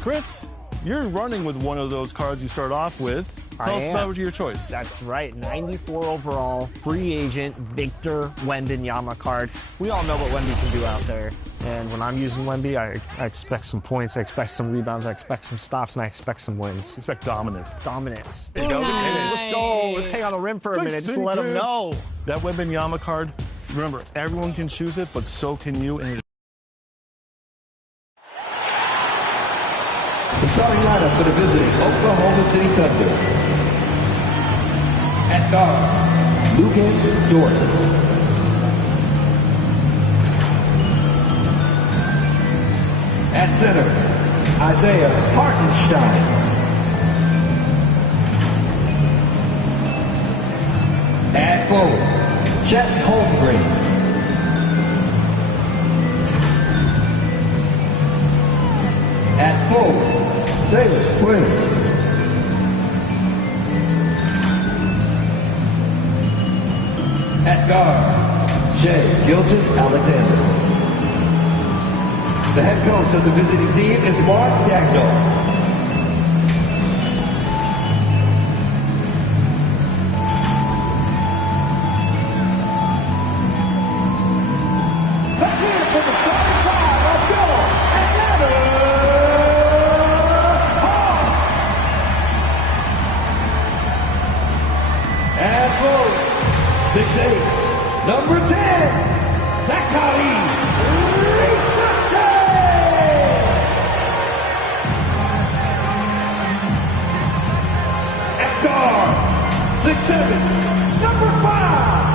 Chris, you're running with one of those cards you start off with. Tell us about your choice. That's right. 94 overall, free agent, Victor Wembanyama card. We all know what Wemby can do out there. And when I'm using Wemby, I expect some points, I expect some rebounds, I expect some stops, and I expect some wins. Expect dominance. Dominance. There you go. Nice. Let's go. Let's hang on the rim for a minute. Just let them know. That Wembanyama card, remember, everyone can choose it, but so can you. And the starting lineup for the visiting Oklahoma City Thunder. At guard, Lucas Dort. At center, Isaiah Hartenstein. At forward, Chet Holmgren. At forward, David Quinn. At guard, Shai Gilgeous-Alexander. The head coach of the visiting team is Mark Daigneault. Let's hear it for the starting five of Bill and and forward, 6'8", number 10, Zachary. At guard, 6'7", number 5,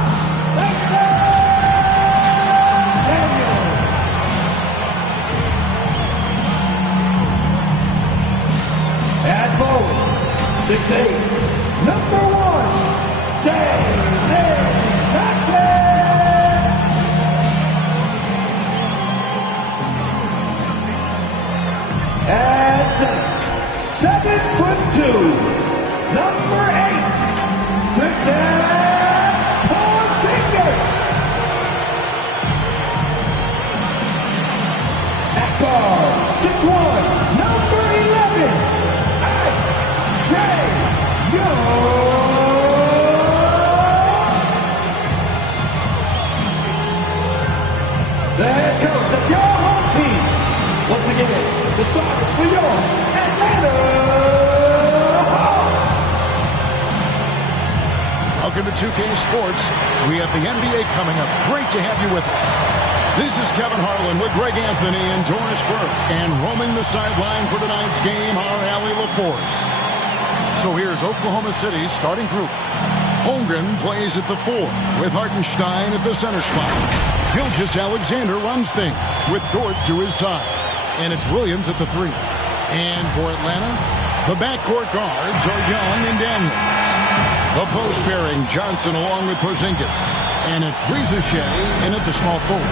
Daniel. At forward, 6'8", number 1, David Jackson. At center, 7'2", number 8, Kristaps Porzingis. At guard, 6'1", number 11, Trey Young. The head coach of your home team. Once again, the starters for your Atlanta Hawks. Welcome to 2K Sports. We have the NBA coming up. Great to have you with us. This is Kevin Harlan with Greg Anthony and Doris Burke. And roaming the sideline for tonight's game, our Allie LaForce. So here's Oklahoma City's starting group. Holmgren plays at the 4 with Hartenstein at the center spot. Gilgeous-Alexander runs things with Dort to his side. And it's Williams at the 3. And for Atlanta, the backcourt guards are Young and Daniels. The post pairing, Johnson along with Porzingis. And it's Reza Shea in at the small forward.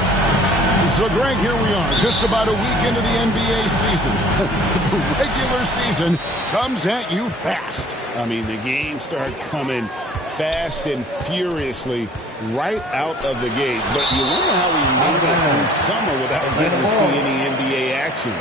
So, Greg, here we are, just about a week into the NBA season. The regular season comes at you fast. I mean, the games start coming fast and furiously right out of the gate. But you wonder how we made it through summer without getting to see any NBA action.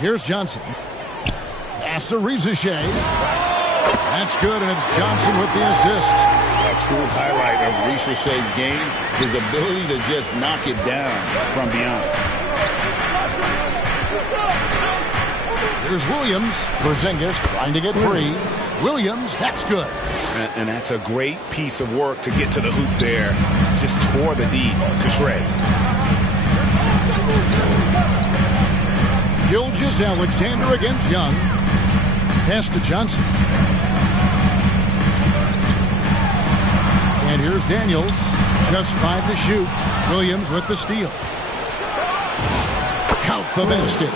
Here's Johnson. Pass to Reza Shea. That's good, and it's Johnson with the assist. A true highlight of Reza Shea's game, his ability to just knock it down from beyond. Here's Williams. Porzingis trying to get free. Williams, that's good. And that's a great piece of work to get to the hoop there. Just tore the D to shreds. Gilgeous-Alexander against Young. Pass to Johnson. And here's Daniels. Just 5 to shoot. Williams with the steal. Count the basket.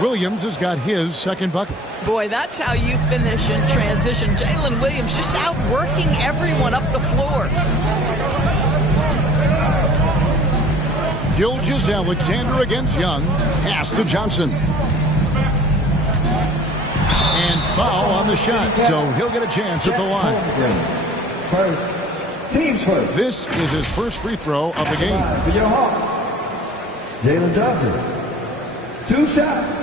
Williams has got his second bucket. Boy, that's how you finish in transition. Jalen Williams just outworking everyone up the floor. Gilgeous-Alexander against Young. Pass to Johnson. And foul on the shot, so he'll get a chance at the line. First, teams first. This is his first free throw of the game. For your Hawks, Jalen Johnson. 2 shots.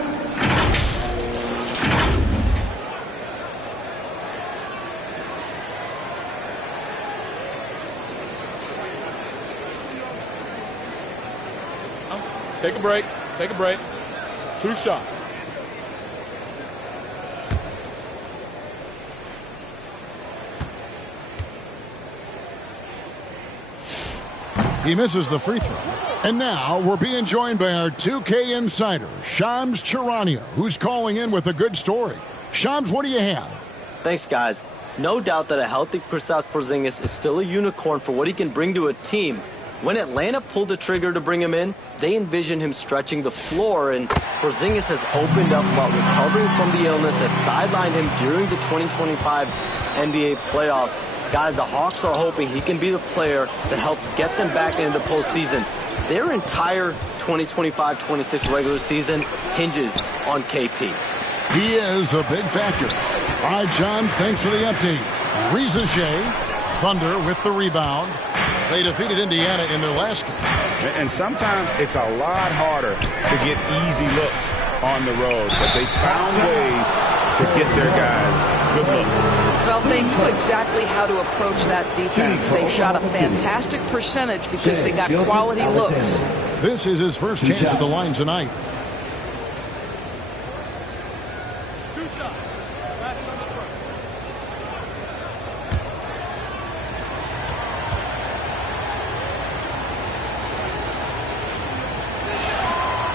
Take a break. Take a break. 2 shots. He misses the free throw. And now we're being joined by our 2K insider, Shams Charania, who's calling in with a good story. Shams, what do you have? Thanks, guys. No doubt that a healthy Kristaps Porzingis is still a unicorn for what he can bring to a team. When Atlanta pulled the trigger to bring him in, they envisioned him stretching the floor, and Porzingis has opened up while recovering from the illness that sidelined him during the 2025 NBA playoffs. Guys, the Hawks are hoping he can be the player that helps get them back into the postseason. Their entire 2025-26 regular season hinges on KP. He is a big factor. All right, John, thanks for the update. Reza Shea, Thunder with the rebound. They defeated Indiana in their last game. And sometimes it's a lot harder to get easy looks on the road, but they found ways to get their guys good looks. Well, they knew exactly how to approach that defense. They shot a fantastic percentage because they got quality looks. This is his first chance at the line tonight. 2 shots. Last on the first.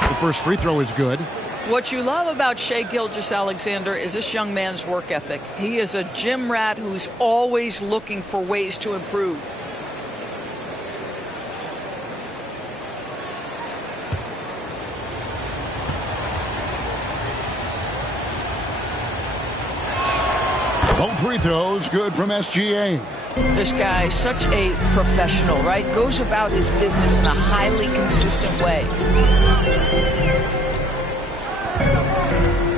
The first free throw is good. What you love about Shai Gilgeous-Alexander is this young man's work ethic. He is a gym rat who's always looking for ways to improve. Both free throws good from SGA. This guy is such a professional, right? Goes about his business in a highly consistent way.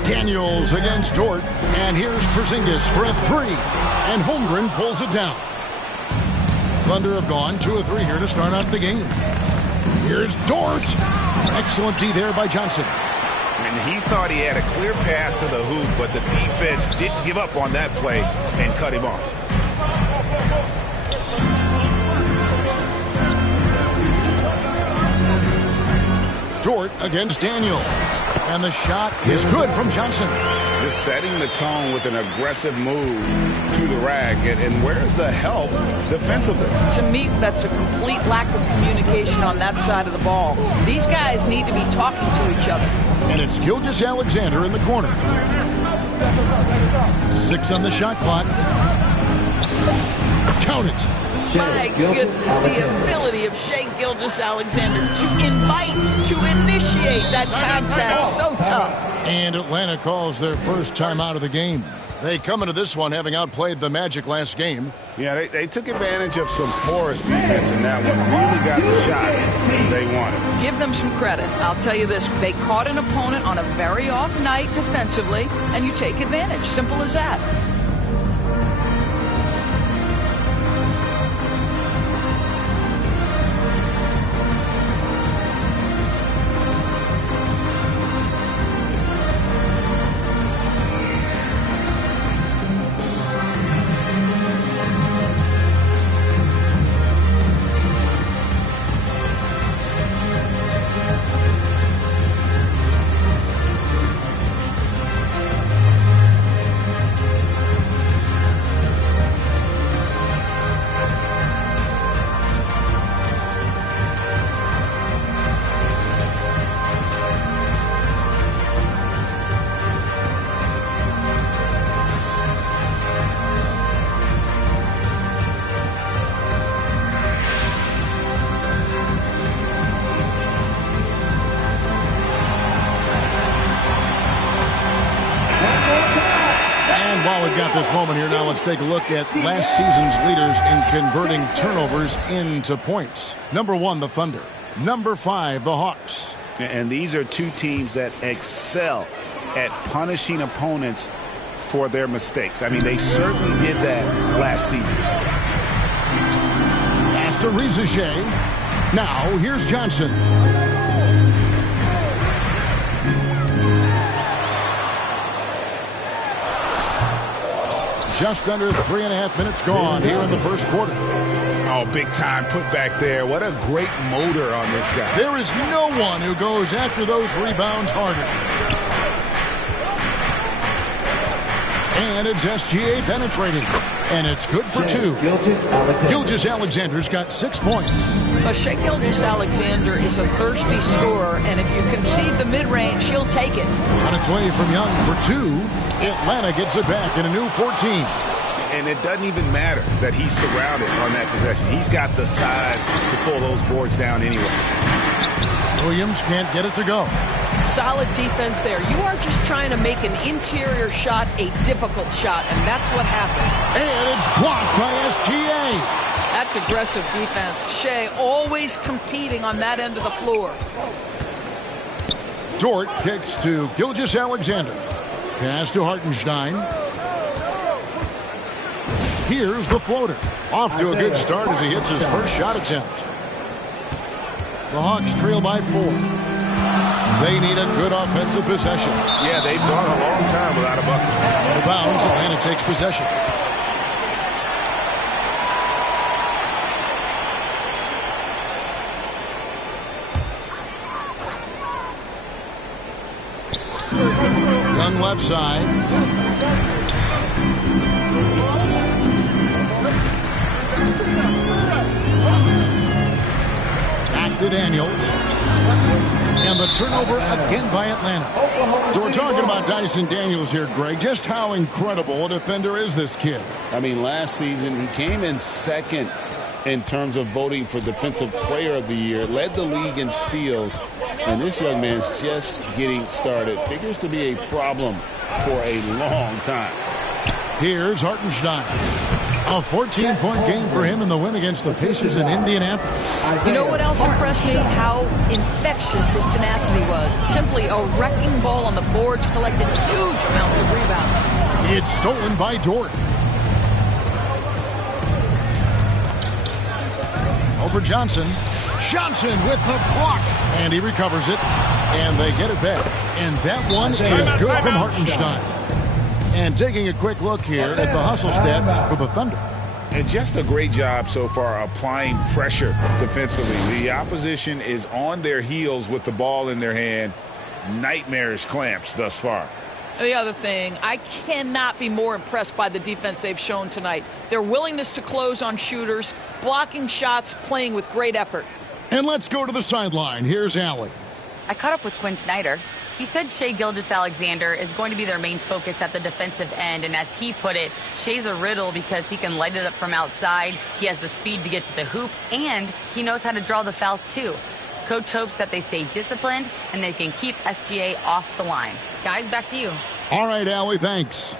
Daniels against Dort, and here's Porzingis for a 3, and Holmgren pulls it down. Thunder have gone 2 of 3 here to start out the game. Here's Dort. Excellent D there by Johnson. And he thought he had a clear path to the hoop, but the defense didn't give up on that play and cut him off. Dort against Daniel. And the shot is good from Johnson. Just setting the tone with an aggressive move to the rack. And where's the help defensively? To me, that's a complete lack of communication on that side of the ball. These guys need to be talking to each other. And it's Gilgeous-Alexander in the corner. 6 on the shot clock. Count it. My goodness, the ability of Shai Gilgeous-Alexander to invite, to initiate that contact, so tough. And Atlanta calls their first time out of the game. They come into this one having outplayed the Magic last game. Yeah, they took advantage of some porous defense in that one. Really got the shots they wanted. Give them some credit. I'll tell you this, they caught an opponent on a very off night defensively, and you take advantage. Simple as that. While we've got this moment here, now let's take a look at last season's leaders in converting turnovers into points. Number 1, the Thunder. Number 5, the Hawks. And these are two teams that excel at punishing opponents for their mistakes. I mean, they certainly did that last season. Pass to Shea. Now, here's Johnson. Just under 3.5 minutes gone here in the first quarter. Oh, big time put back there. What a great motor on this guy. There is no one who goes after those rebounds harder. And it's SGA penetrating. And it's good for 2. Gilgeous-Alexander's got 6 points. But Shai Gilgeous-Alexander is a thirsty scorer, and if you concede the mid-range, he'll take it. On its way from Young for 2. Atlanta gets it back in a new 14. And it doesn't even matter that he's surrounded on that possession. He's got the size to pull those boards down anyway. Williams can't get it to go. Solid defense there. You are just trying to make an interior shot a difficult shot, and that's what happened. And it's blocked by SGA. That's aggressive defense. Shai always competing on that end of the floor. Dort kicks to Gilgeous-Alexander. Pass to Hartenstein. Here's the floater. Off to a good start as he hits his first shot attempt. The Hawks trail by 4. They need a good offensive possession. Yeah, they've gone a long time without a bucket. Out of bounds, Atlanta takes possession. Young left side. Back to Daniels. And the turnover again by Atlanta. So we're talking about Dyson Daniels here, Greg. Just how incredible a defender is this kid? I mean, last season he came in second in terms of voting for Defensive Player of the Year, led the league in steals, and this young man's just getting started. Figures to be a problem for a long time. Here's Hartenstein. A 14-point game for him in the win against the Pacers in Indianapolis. You know what else impressed me? How infectious his tenacity was. Simply a wrecking ball on the boards, collected huge amounts of rebounds. It's stolen by Dort. Over Johnson. Johnson with the block. And he recovers it. And they get it back. And that one is good from Hartenstein. And taking a quick look here at the hustle stats for the Thunder. And just a great job so far applying pressure defensively. The opposition is on their heels with the ball in their hand. Nightmarish clamps thus far. The other thing, I cannot be more impressed by the defense they've shown tonight. Their willingness to close on shooters, blocking shots, playing with great effort. And let's go to the sideline. Here's Allie. I caught up with Quinn Snyder. He said Shai Gilgeous-Alexander is going to be their main focus at the defensive end. And as he put it, Shai's a riddle because he can light it up from outside. He has the speed to get to the hoop, and he knows how to draw the fouls too. Coach hopes that they stay disciplined and they can keep SGA off the line. Guys, back to you. All right, Allie, thanks.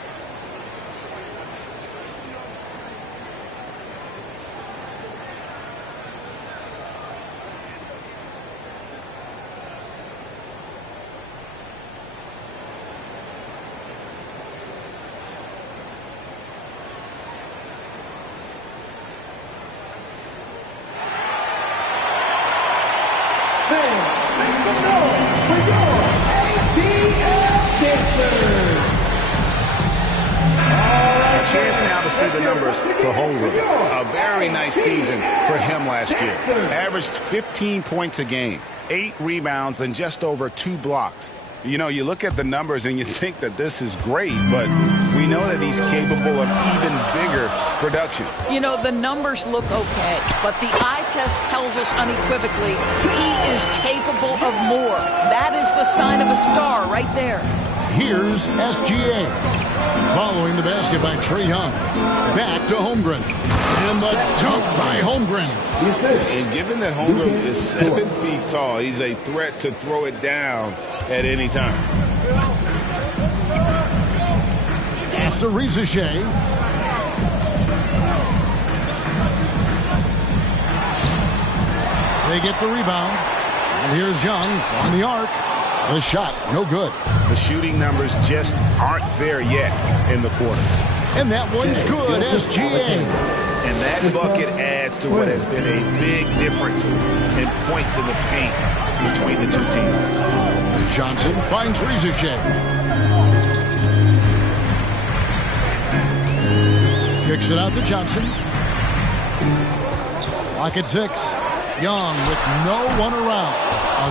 Chance now to see the numbers for Holmgren. A very nice season for him last year. Averaged 15 points a game, 8 rebounds, and just over 2 blocks. You know, you look at the numbers and you think that this is great, but we know that he's capable of even bigger production. You know, the numbers look okay, but the eye test tells us unequivocally he is capable of more. That is the sign of a star right there. Here's SGA. Following the basket by Trae Young. Back to Holmgren. And the dunk by Holmgren. And given that Holmgren is 7 feet tall, he's a threat to throw it down at any time. Pass to Shai. They get the rebound. And here's Young from the arc. The shot, no good. The shooting numbers just aren't there yet in the quarters. And that one's good, SGA. And that bucket adds to what has been a big difference in points in the paint between the two teams. Johnson finds Rizichet. Kicks it out to Johnson. Clock at 6. Young with no one around.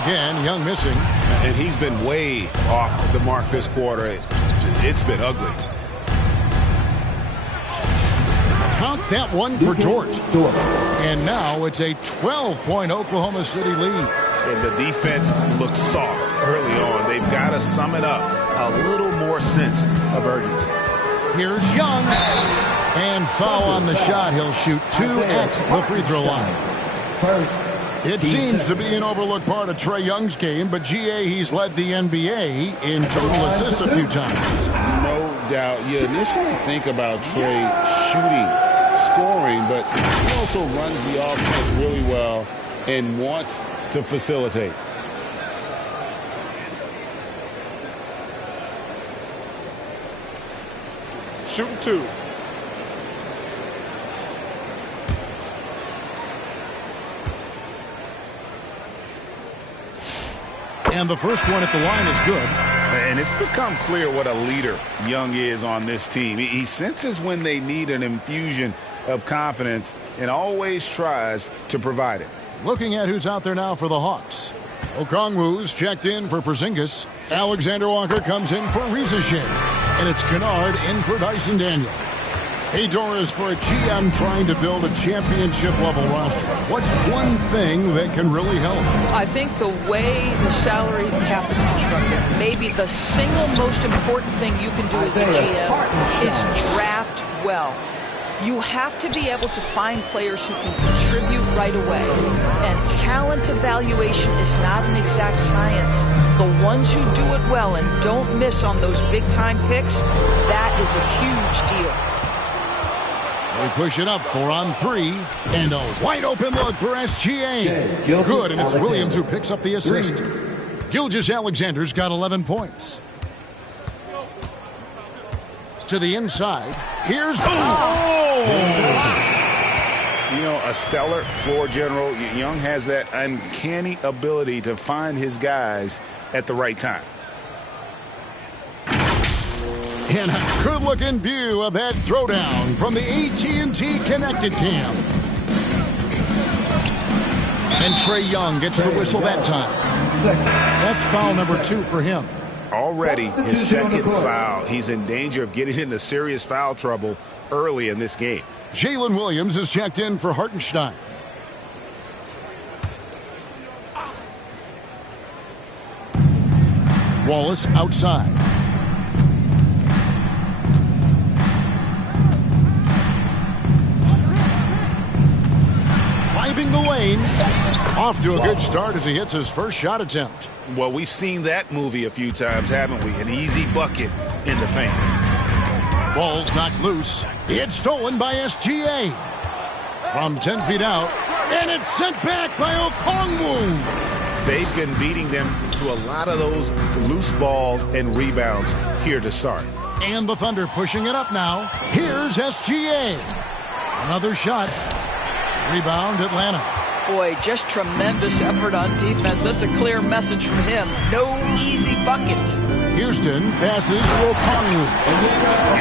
Again, Young missing. And he's been way off the mark this quarter. It's been ugly. Count that one for Dort. And now it's a 12-point Oklahoma City lead. And the defense looks soft early on. They've got to sum it up a little more sense of urgency. Here's Young. And foul on the shot. He'll shoot 2 at the free throw line. It seems to be an overlooked part of Trae Young's game, but GA, he's led the NBA in total assists a few times. No doubt. You initially think about Trae shooting, scoring, but he also runs the offense really well and wants to facilitate. Shooting 2. And the first one at the line is good. And it's become clear what a leader Young is on this team. He senses when they need an infusion of confidence and always tries to provide it. Looking at who's out there now for the Hawks. Okongwu's checked in for Porzingis. Alexander Walker comes in for Rizichet. And it's Kennard in for Dyson Daniel. Hey, Doris, for a GM trying to build a championship-level roster, what's one thing that can really help? I think the way the salary cap is constructed, maybe the single most important thing you can do as a GM is draft well. You have to be able to find players who can contribute right away. And talent evaluation is not an exact science. The ones who do it well and don't miss on those big-time picks, that is a huge deal. They push it up 4 on 3. And a wide open look for SGA. Good, and it's Williams who picks up the assist. Gilgeous-Alexander's got 11 points. To the inside. Here's... You know, a stellar floor general. Young has that uncanny ability to find his guys at the right time. And a good-looking view of that throwdown from the AT&T Connected Cam. And Trae Young gets the whistle that time. That's foul number 2 for him. Already his second foul. He's in danger of getting into serious foul trouble early in this game. Jalen Williams is checked in for Hartenstein. Wallace outside. Driving the lane. Off to a good start as he hits his first shot attempt. Well, we've seen that movie a few times, haven't we? An easy bucket in the paint. Ball's knocked loose. It's stolen by SGA. From 10 feet out. And it's sent back by Okongwu. They've been beating them to a lot of those loose balls and rebounds here to start. And the Thunder pushing it up now. Here's SGA. Another shot. Rebound, Atlanta. Boy, just tremendous effort on defense. That's a clear message from him. No easy buckets. Houston passes to Okongwu.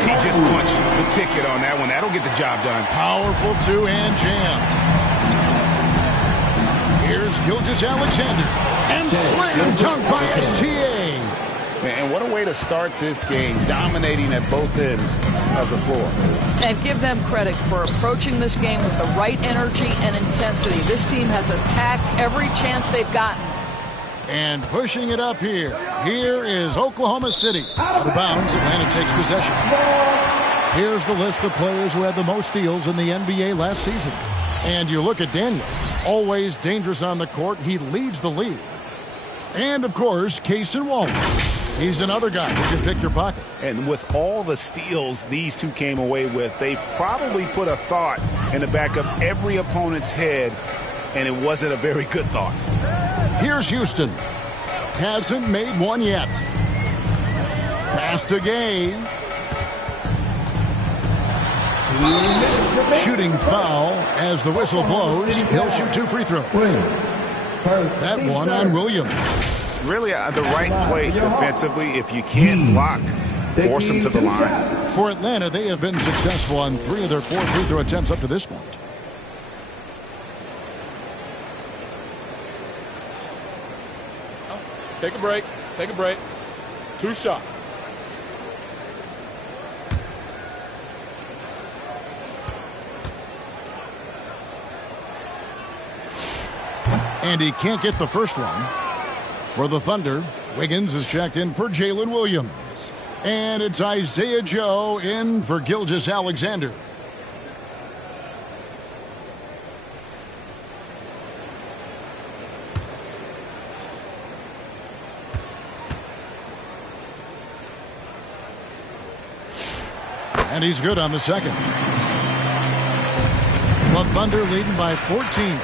He just punched the ticket on that one. That'll get the job done. Powerful two-hand jam. Here's Gilgeous-Alexander. And slam dunk by SGA. And what a way to start this game, dominating at both ends of the floor. And give them credit for approaching this game with the right energy and intensity. This team has attacked every chance they've gotten. And pushing it up here. Here is Oklahoma City. Out of bounds, Atlanta takes possession. Here's the list of players who had the most steals in the NBA last season. And you look at Daniels, always dangerous on the court. He leads the league. And, of course, Cason Wallace. He's another guy who can pick your pocket. And with all the steals these two came away with, they probably put a thought in the back of every opponent's head, and it wasn't a very good thought. Here's Houston. Hasn't made one yet. Pass to Gay. Shooting foul as the whistle blows. He'll shoot 2 free throws. That one on Williams. Really the right play defensively. If you can't block, force them to the line. For Atlanta, they have been successful on 3 of their 4 free throw attempts up to this point. Take a break. Take a break. 2 shots. And he can't get the first one. For the Thunder, Wiggins is checked in for Jalen Williams. And it's Isaiah Joe in for Gilgeous-Alexander. And he's good on the second. The Thunder leading by 14.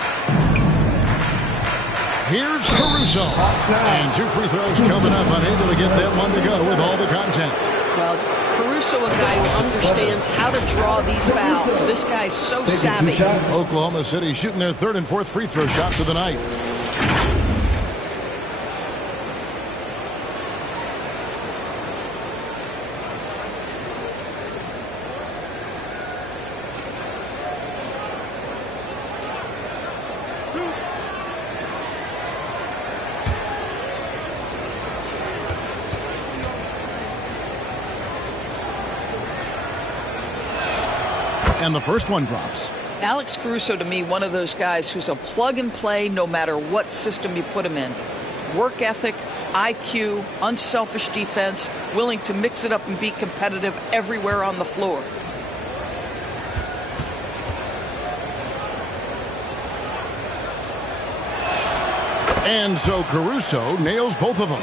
Here's Caruso. And 2 free throws coming up. Unable to get that one to go with all the contact. Well, Caruso, a guy who understands how to draw these fouls. This guy's so savvy. Oklahoma City shooting their 3rd and 4th free throw shots of the night. And the first one drops. Alex Caruso, to me, one of those guys who's a plug and play no matter what system you put him in. Work ethic, IQ, unselfish defense, willing to mix it up and be competitive everywhere on the floor. And so Caruso nails both of them.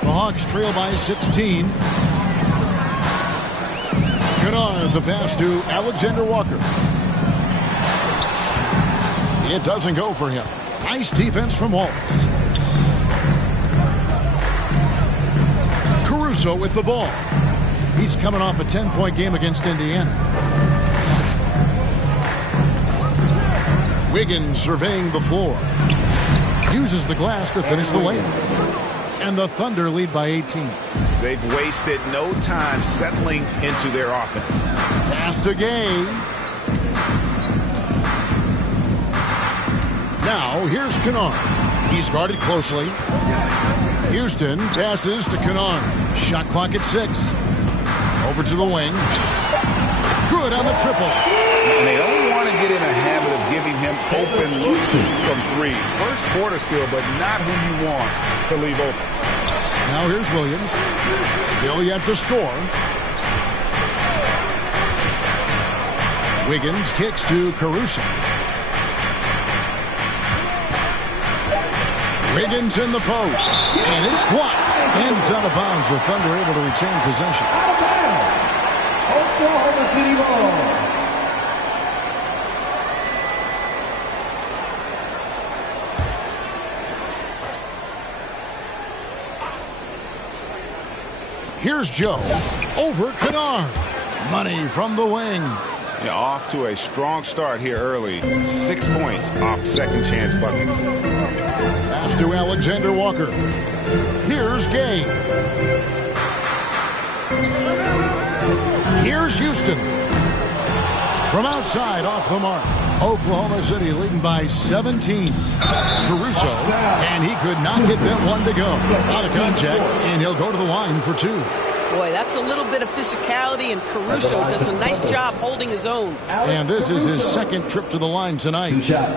The Hawks trail by 16. Kennard, the pass to Alexander Walker. It doesn't go for him. Nice defense from Wallace. Caruso with the ball. He's coming off a 10-point game against Indiana. Wiggins surveying the floor. Uses the glass to finish the layup. And the Thunder lead by 18. They've wasted no time settling into their offense. Pass to Gay. Now here's Kennard. He's guarded closely. Houston passes to Kennard. Shot clock at 6. Over to the wing. Good on the triple. And they don't want to get in a habit of giving him open looks from 3. First quarter still, but not who you want to leave open. Now here's Williams. Still yet to score. Wiggins kicks to Caruso. Wiggins in the post. And it's blocked. And it's out of bounds. The Thunder able to retain possession. Out of bounds. Oklahoma City ball. Here's Joe. Over Kennard. Money from the wing. Yeah, off to a strong start here early. 6 points off second chance buckets. Pass to Alexander Walker. Here's Gay. Here's Houston. From outside off the mark. Oklahoma City leading by 17. Caruso, and he could not get that one to go. Out of contact, and he'll go to the line for 2. Boy, that's a little bit of physicality, and Caruso does a nice job holding his own. And this is his second trip to the line tonight. 2 shots.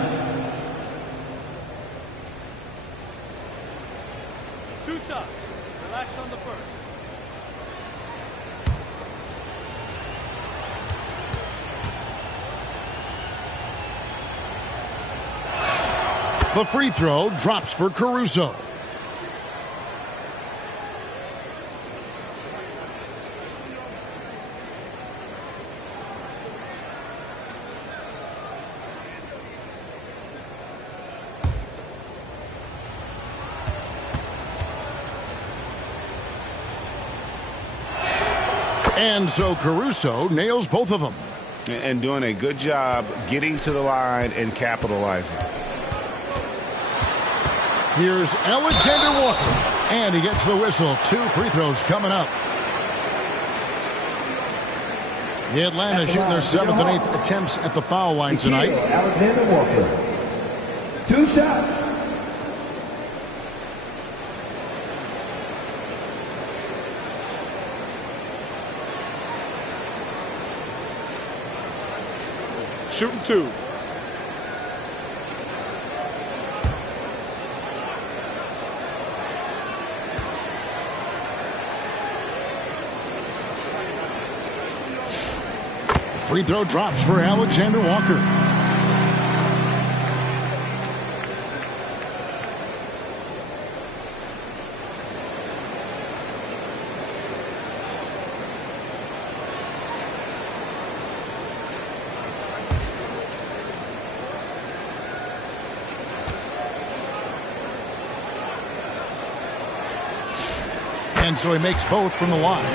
2 shots. Relax on the first. The free throw drops for Caruso. And so Caruso nails both of them. And doing a good job getting to the line and capitalizing. Here's Alexander Walker. And he gets the whistle. 2 free throws coming up. Atlanta shooting their 7th and 8th attempts at the foul line tonight. Alexander Walker. 2 shots. Shooting 2. Free throw drops for Alexander Walker. And so he makes both from the line.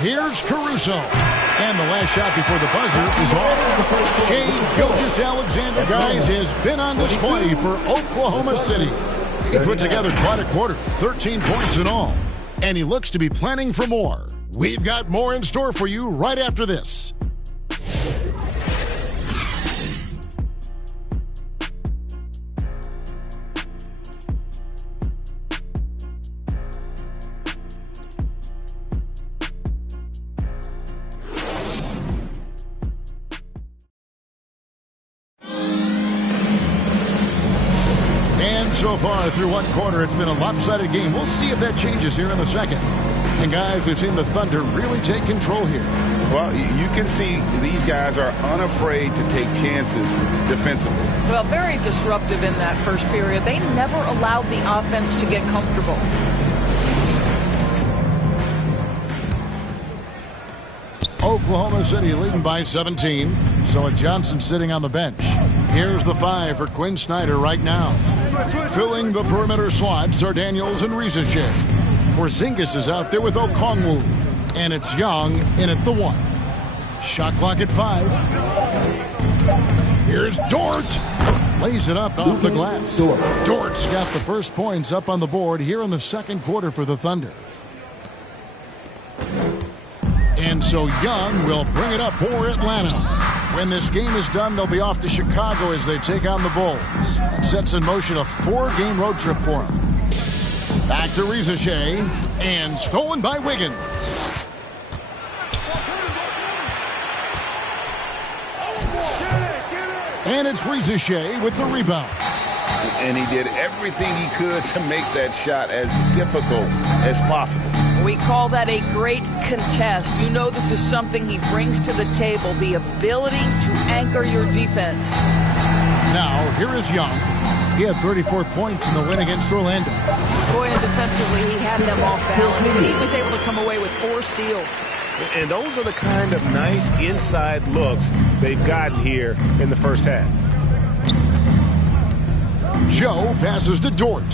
Here's Caruso. And the last shot before the buzzer is off. Shai Gilgeous-Alexander, guys, has been on display for Oklahoma City. He put together quite a quarter, 13 points in all. And he looks to be planning for more. We've got more in store for you right after this. So far through one quarter, it's been a lopsided game. We'll see if that changes here in the second. And guys, we've seen the Thunder really take control here. Well, you can see these guys are unafraid to take chances defensively. Well, very disruptive in that first period. They never allowed the offense to get comfortable. Oklahoma City leading by 17. So with Johnson sitting on the bench. Here's the 5 for Quinn Snyder right now. Filling the perimeter slots are Daniels and Riza-Shea. Porzingis is out there with Okongwu. And it's Young in at the 1. Shot clock at 5. Here's Dort. Lays it up off the glass. Dort's got the first points up on the board here in the second quarter for the Thunder. And so Young will bring it up for Atlanta. When this game is done, they'll be off to Chicago as they take on the Bulls. It sets in motion a 4-game road trip for them. Back to Riza-Shea, and stolen by Wiggins. And it's Riza-Shea with the rebound. And he did everything he could to make that shot as difficult as possible. We call that a great contest. You know this is something he brings to the table, the ability to anchor your defense. Now, here is Young. He had 34 points in the win against Orlando. Boy, and defensively, he had them off balance. He was able to come away with 4 steals. And those are the kind of nice inside looks they've gotten here in the first half. Joe passes to Dort.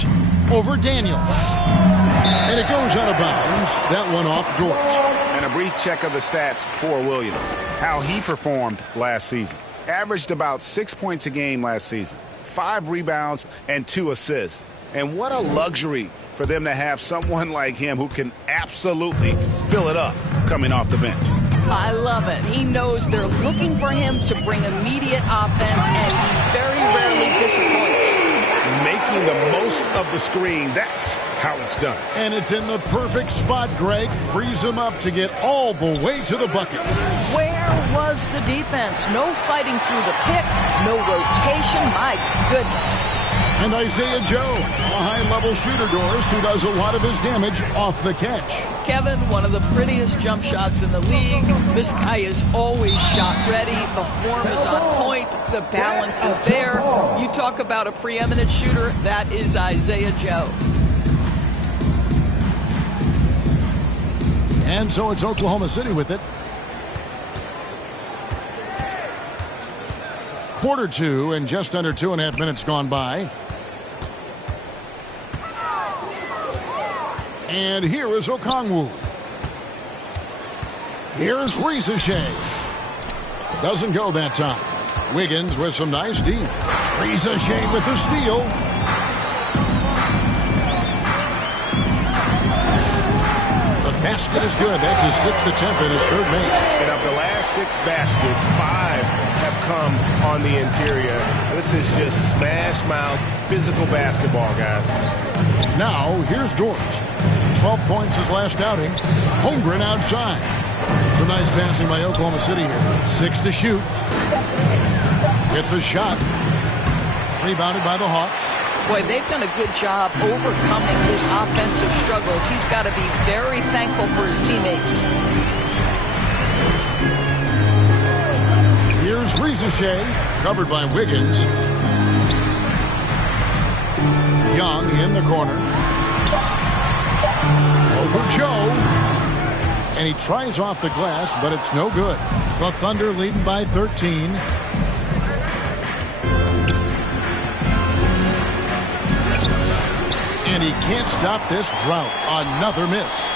Over Daniels. And it goes out of bounds. That one off Dort. And a brief check of the stats for Williams. How he performed last season. Averaged about 6 points a game last season. 5 rebounds and 2 assists. And what a luxury for them to have someone like him who can absolutely fill it up coming off the bench. I love it. He knows they're looking for him to bring immediate offense, and he very rarely disappoints. Making the most of the screen, that's how it's done. And it's in the perfect spot, Greg. Frees him up to get all the way to the bucket. Where was the defense? No fighting through the pick, no rotation. My goodness. And Isaiah Joe, a high-level shooter, Doris, who does a lot of his damage off the catch. Kevin, one of the prettiest jump shots in the league. This guy is always shot ready. The form is on point. The balance is there. You talk about a preeminent shooter, that is Isaiah Joe. And so it's Oklahoma City with it. Quarter 2 and just under 2.5 minutes gone by. And here is Okongwu. Here's Shea. Doesn't go that time. Wiggins with some nice D. Shea with the steal. The basket is good. That's his 6th attempt and his 3rd make. And of the last 6 baskets, 5 have come on the interior. This is just smash mouth physical basketball, guys. Now, here's Dort. 12 points his last outing. Holmgren outside. Some nice passing by Oklahoma City here. 6 to shoot. With the shot. Rebounded by the Hawks. Boy, they've done a good job overcoming his offensive struggles. He's got to be very thankful for his teammates. Here's Shea, covered by Wiggins. Young in the corner. Over Joe. And he tries off the glass, but it's no good. The Thunder leading by 13. And he can't stop this drought. Another miss.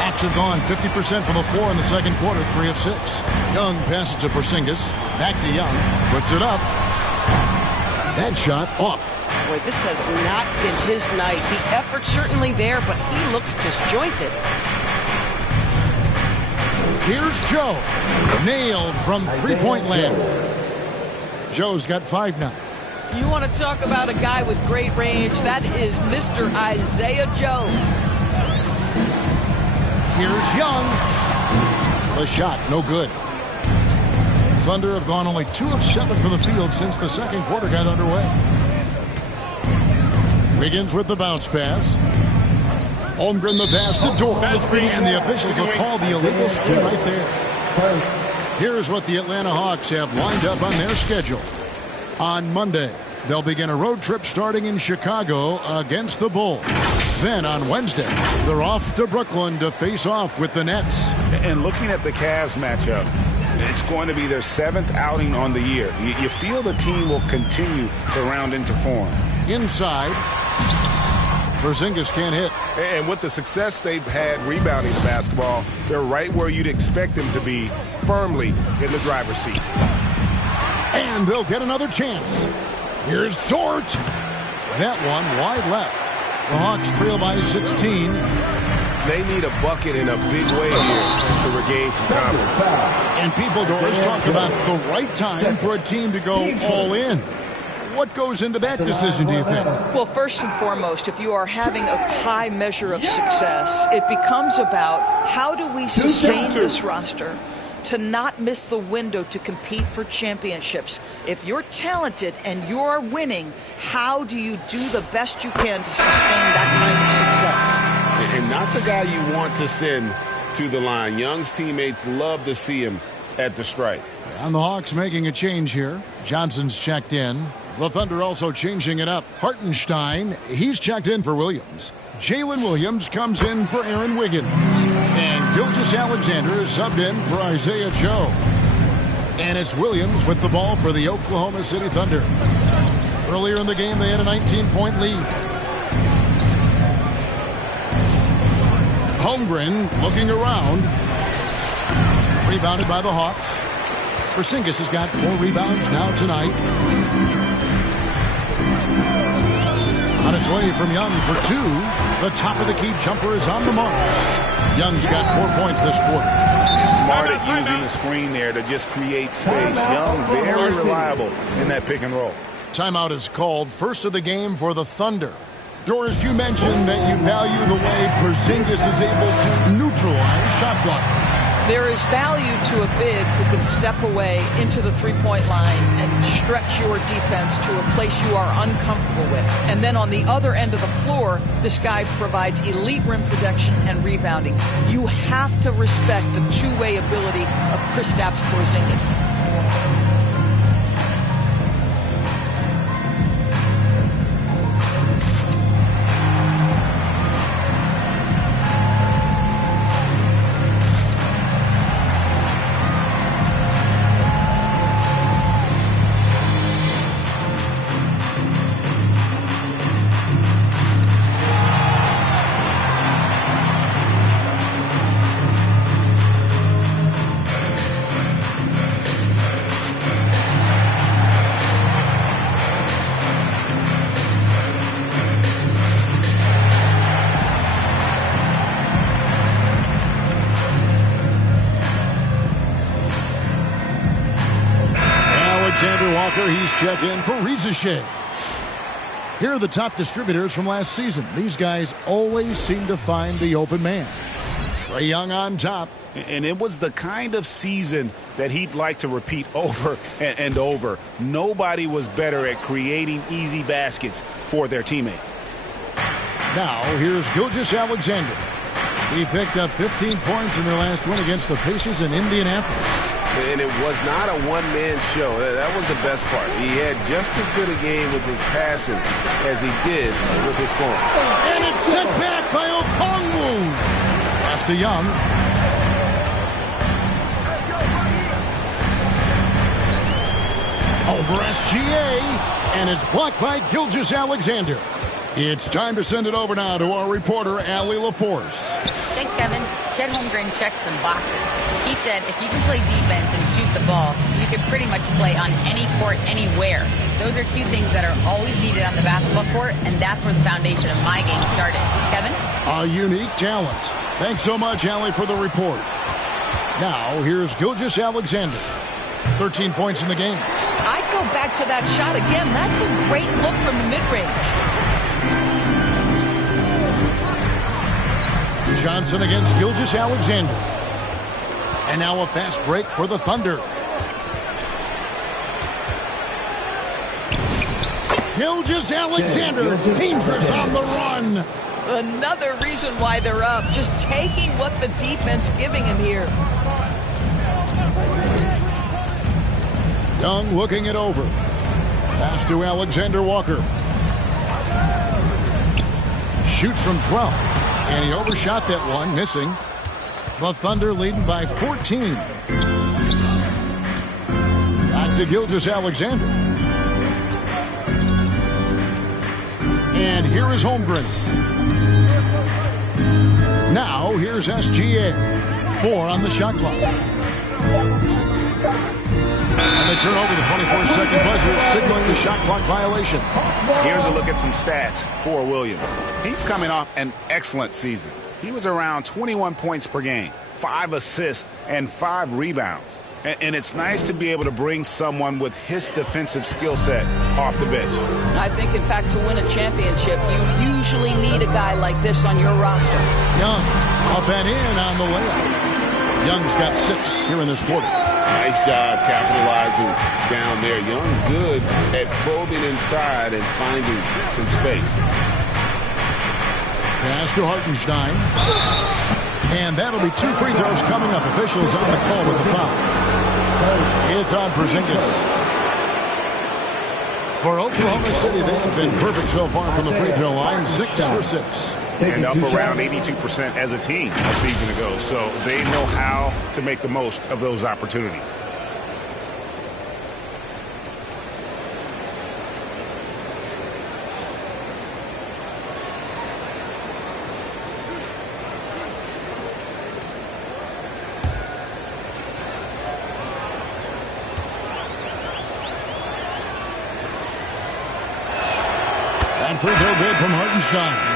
Hawks have gone 50% from the floor in the second quarter, 3 of 6. Young passes to Porzingis. Back to Young. Puts it up. That shot off. Boy, this has not been his night. The effort's certainly there, but he looks disjointed. Here's Joe. Nailed from three-point land. Joe's got 5 now. You want to talk about a guy with great range? That is Mr. Isaiah Joe. Here's Young. The shot, no good. Thunder have gone only 2 of 7 from the field since the second quarter got underway. Wiggins with the bounce pass. Holmgren the pass to Dort. And the officials have called the illegal screen right there. Here's what the Atlanta Hawks have lined up on their schedule. On Monday, they'll begin a road trip starting in Chicago against the Bulls. Then on Wednesday, they're off to Brooklyn to face off with the Nets. And looking at the Cavs matchup, it's going to be their 7th outing on the year. You feel the team will continue to round into form. Inside, Porzingis can't hit. And with the success they've had rebounding the basketball, they're right where you'd expect them to be, firmly in the driver's seat. And they'll get another chance. Here's Dort. That one wide left. The Hawks trail by 16. They need a bucket in a big way here to regain some confidence. And people, Doris, talk about the right time for a team to go all in. What goes into that decision, do you think? Well, first and foremost, if you are having a high measure of success, it becomes about how do we sustain this roster to not miss the window to compete for championships. If you're talented and you're winning, how do you do the best you can to sustain that kind of success? And not the guy you want to send to the line. Young's teammates love to see him at the stripe. And the Hawks making a change here. Johnson's checked in. The Thunder also changing it up. Hartenstein, he's checked in for Williams. Jalen Williams comes in for Aaron Wiggins. And Gilgeous-Alexander is subbed in for Isaiah Joe. And it's Williams with the ball for the Oklahoma City Thunder. Earlier in the game, they had a 19-point lead. Holmgren looking around. Rebounded by the Hawks. Porzingis has got 4 rebounds now tonight. On its way from Young for 2. The top of the key jumper is on the mark. Young's got 4 points this quarter. Smart at using the screen there to just create space. Young, very reliable in that pick and roll. Timeout is called. First of the game for the Thunder. Doris, you mentioned that you value the way Porzingis is able to neutralize shot blocking. There is value to a big who can step away into the three-point line and stretch your defense to a place you are uncomfortable with. And then on the other end of the floor, this guy provides elite rim protection and rebounding. You have to respect the two-way ability of Kristaps Porzingis. checked in for Reza Shea. Here are the top distributors from last season. These guys always seem to find the open man. Trae Young on top. And it was the kind of season that he'd like to repeat over and over. Nobody was better at creating easy baskets for their teammates. Now, here's Gilgeous-Alexander. He picked up 15 points in their last win against the Pacers in Indianapolis. And it was not a one-man show. That was the best part. He had just as good a game with his passing as he did with his scoring. And it's sent back by Okongwu. Pass to Young. Over SGA. And it's blocked by Gilgeous-Alexander. It's time to send it over now to our reporter, Allie LaForce. Thanks, Kevin. Chet Holmgren checked some boxes. He said if you can play defense and shoot the ball, you can pretty much play on any court, anywhere. Those are two things that are always needed on the basketball court, and that's where the foundation of my game started. Kevin? A unique talent. Thanks so much, Allie, for the report. Now, here's Gilgeous-Alexander. 13 points in the game. I'd go back to that shot again. That's a great look from the mid-range. Johnson against Gilgeous-Alexander. And now a fast break for the Thunder. Gilgeous-Alexander, dangerous on the run. Another reason why they're up. Just taking what the defense giving him here. Young looking it over. Pass to Alexander Walker. Shoots from 12. And he overshot that one, missing. The Thunder leading by 14. Back to Gilgeous-Alexander. And here is Holmgren. Now here's SGA. 4 on the shot clock. And they turn over the 24-second buzzer, signaling the shot clock violation. Here's a look at some stats for Williams. He's coming off an excellent season. He was around 21 points per game, 5 assists, and 5 rebounds. And it's nice to be able to bring someone with his defensive skill set off the bench. I think, in fact, to win a championship, you usually need a guy like this on your roster. Young, up and in on the layup. Young's got 6 here in this quarter. Nice job capitalizing down there. Young good at probing inside and finding some space. Pass to Hartenstein. And that'll be 2 free throws coming up. Officials on the call with the foul. It's on Porzingis. For Oklahoma City, they have been perfect so far from the free throw line. 6 for 6. And up around 82% as a team a season ago. So they know how to make the most of those opportunities. And free throw good from Hartenstein.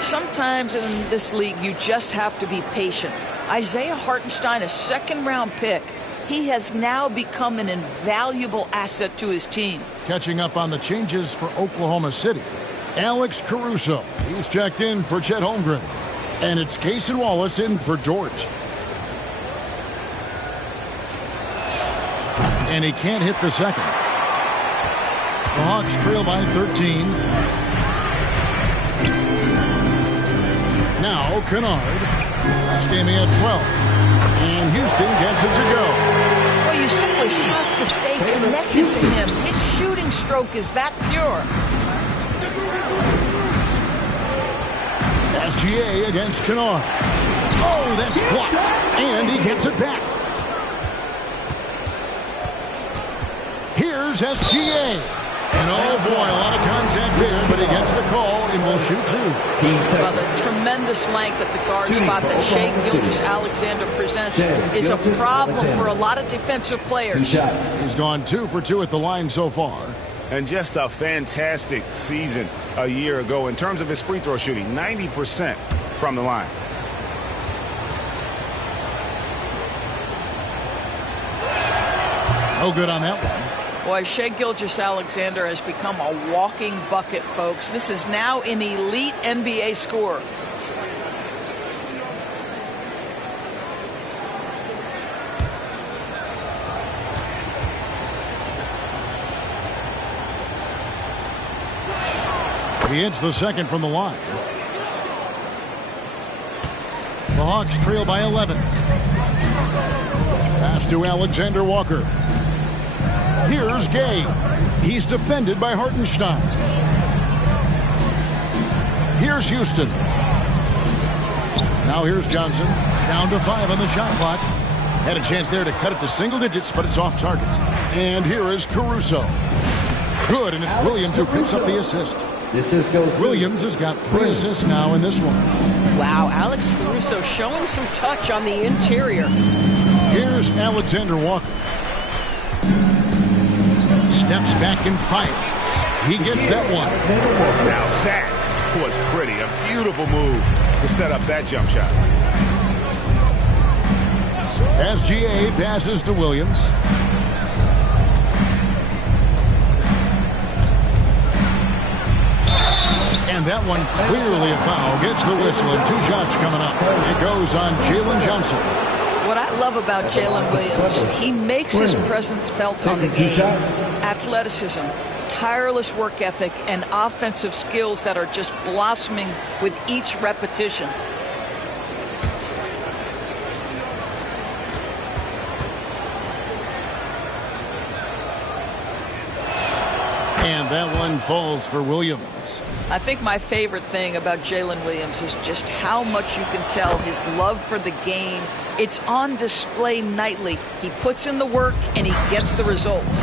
Sometimes in this league, you just have to be patient. Isaiah Hartenstein, a second-round pick, he has now become an invaluable asset to his team. Catching up on the changes for Oklahoma City. Alex Caruso. He's checked in for Chet Holmgren. And it's Cason Wallace in for George. And he can't hit the second. The Hawks trail by 13. Now Kennard. Last game he had 12. And Houston gets it to go. Well, you simply have to stay connected to him. His shooting stroke is that pure. SGA against Kennard. Oh, that's blocked. And he gets it back. Here's SGA. And oh boy, a lot of contact there, but he gets the call and will shoot 2. Well, the tremendous length at the guard spot that Shai Gilgeous-Alexander presents is a problem for a lot of defensive players. He's gone 2 for 2 at the line so far. And just a fantastic season a year ago in terms of his free throw shooting, 90% from the line. No good on that one. Boy, Shai Gilgeous-Alexander has become a walking bucket, folks. This is now an elite NBA scorer. He hits the second from the line. The Hawks trail by 11. Pass to Alexander Walker. Here's Gay. He's defended by Hartenstein. Here's Houston. Now here's Johnson. Down to 5 on the shot clock. Had a chance there to cut it to single digits, but it's off target. And here is Caruso. Good, and it's Williams who picks up the assist. Williams has got 3 assists now in this one. Wow, Alex Caruso showing some touch on the interior. Here's Alexander Walker. Steps back and fires. He gets that one. Now that was pretty. A beautiful move to set up that jump shot. SGA passes to Williams. And that one clearly a foul. Gets the whistle and 2 shots coming up. It goes on Jalen Johnson. What I love about Jalen Williams, he makes his presence felt on the game. Athleticism, tireless work ethic, and offensive skills that are just blossoming with each repetition. And that one falls for Williams. I think my favorite thing about Jalen Williams is just how much you can tell his love for the game. It's on display nightly. He puts in the work and he gets the results.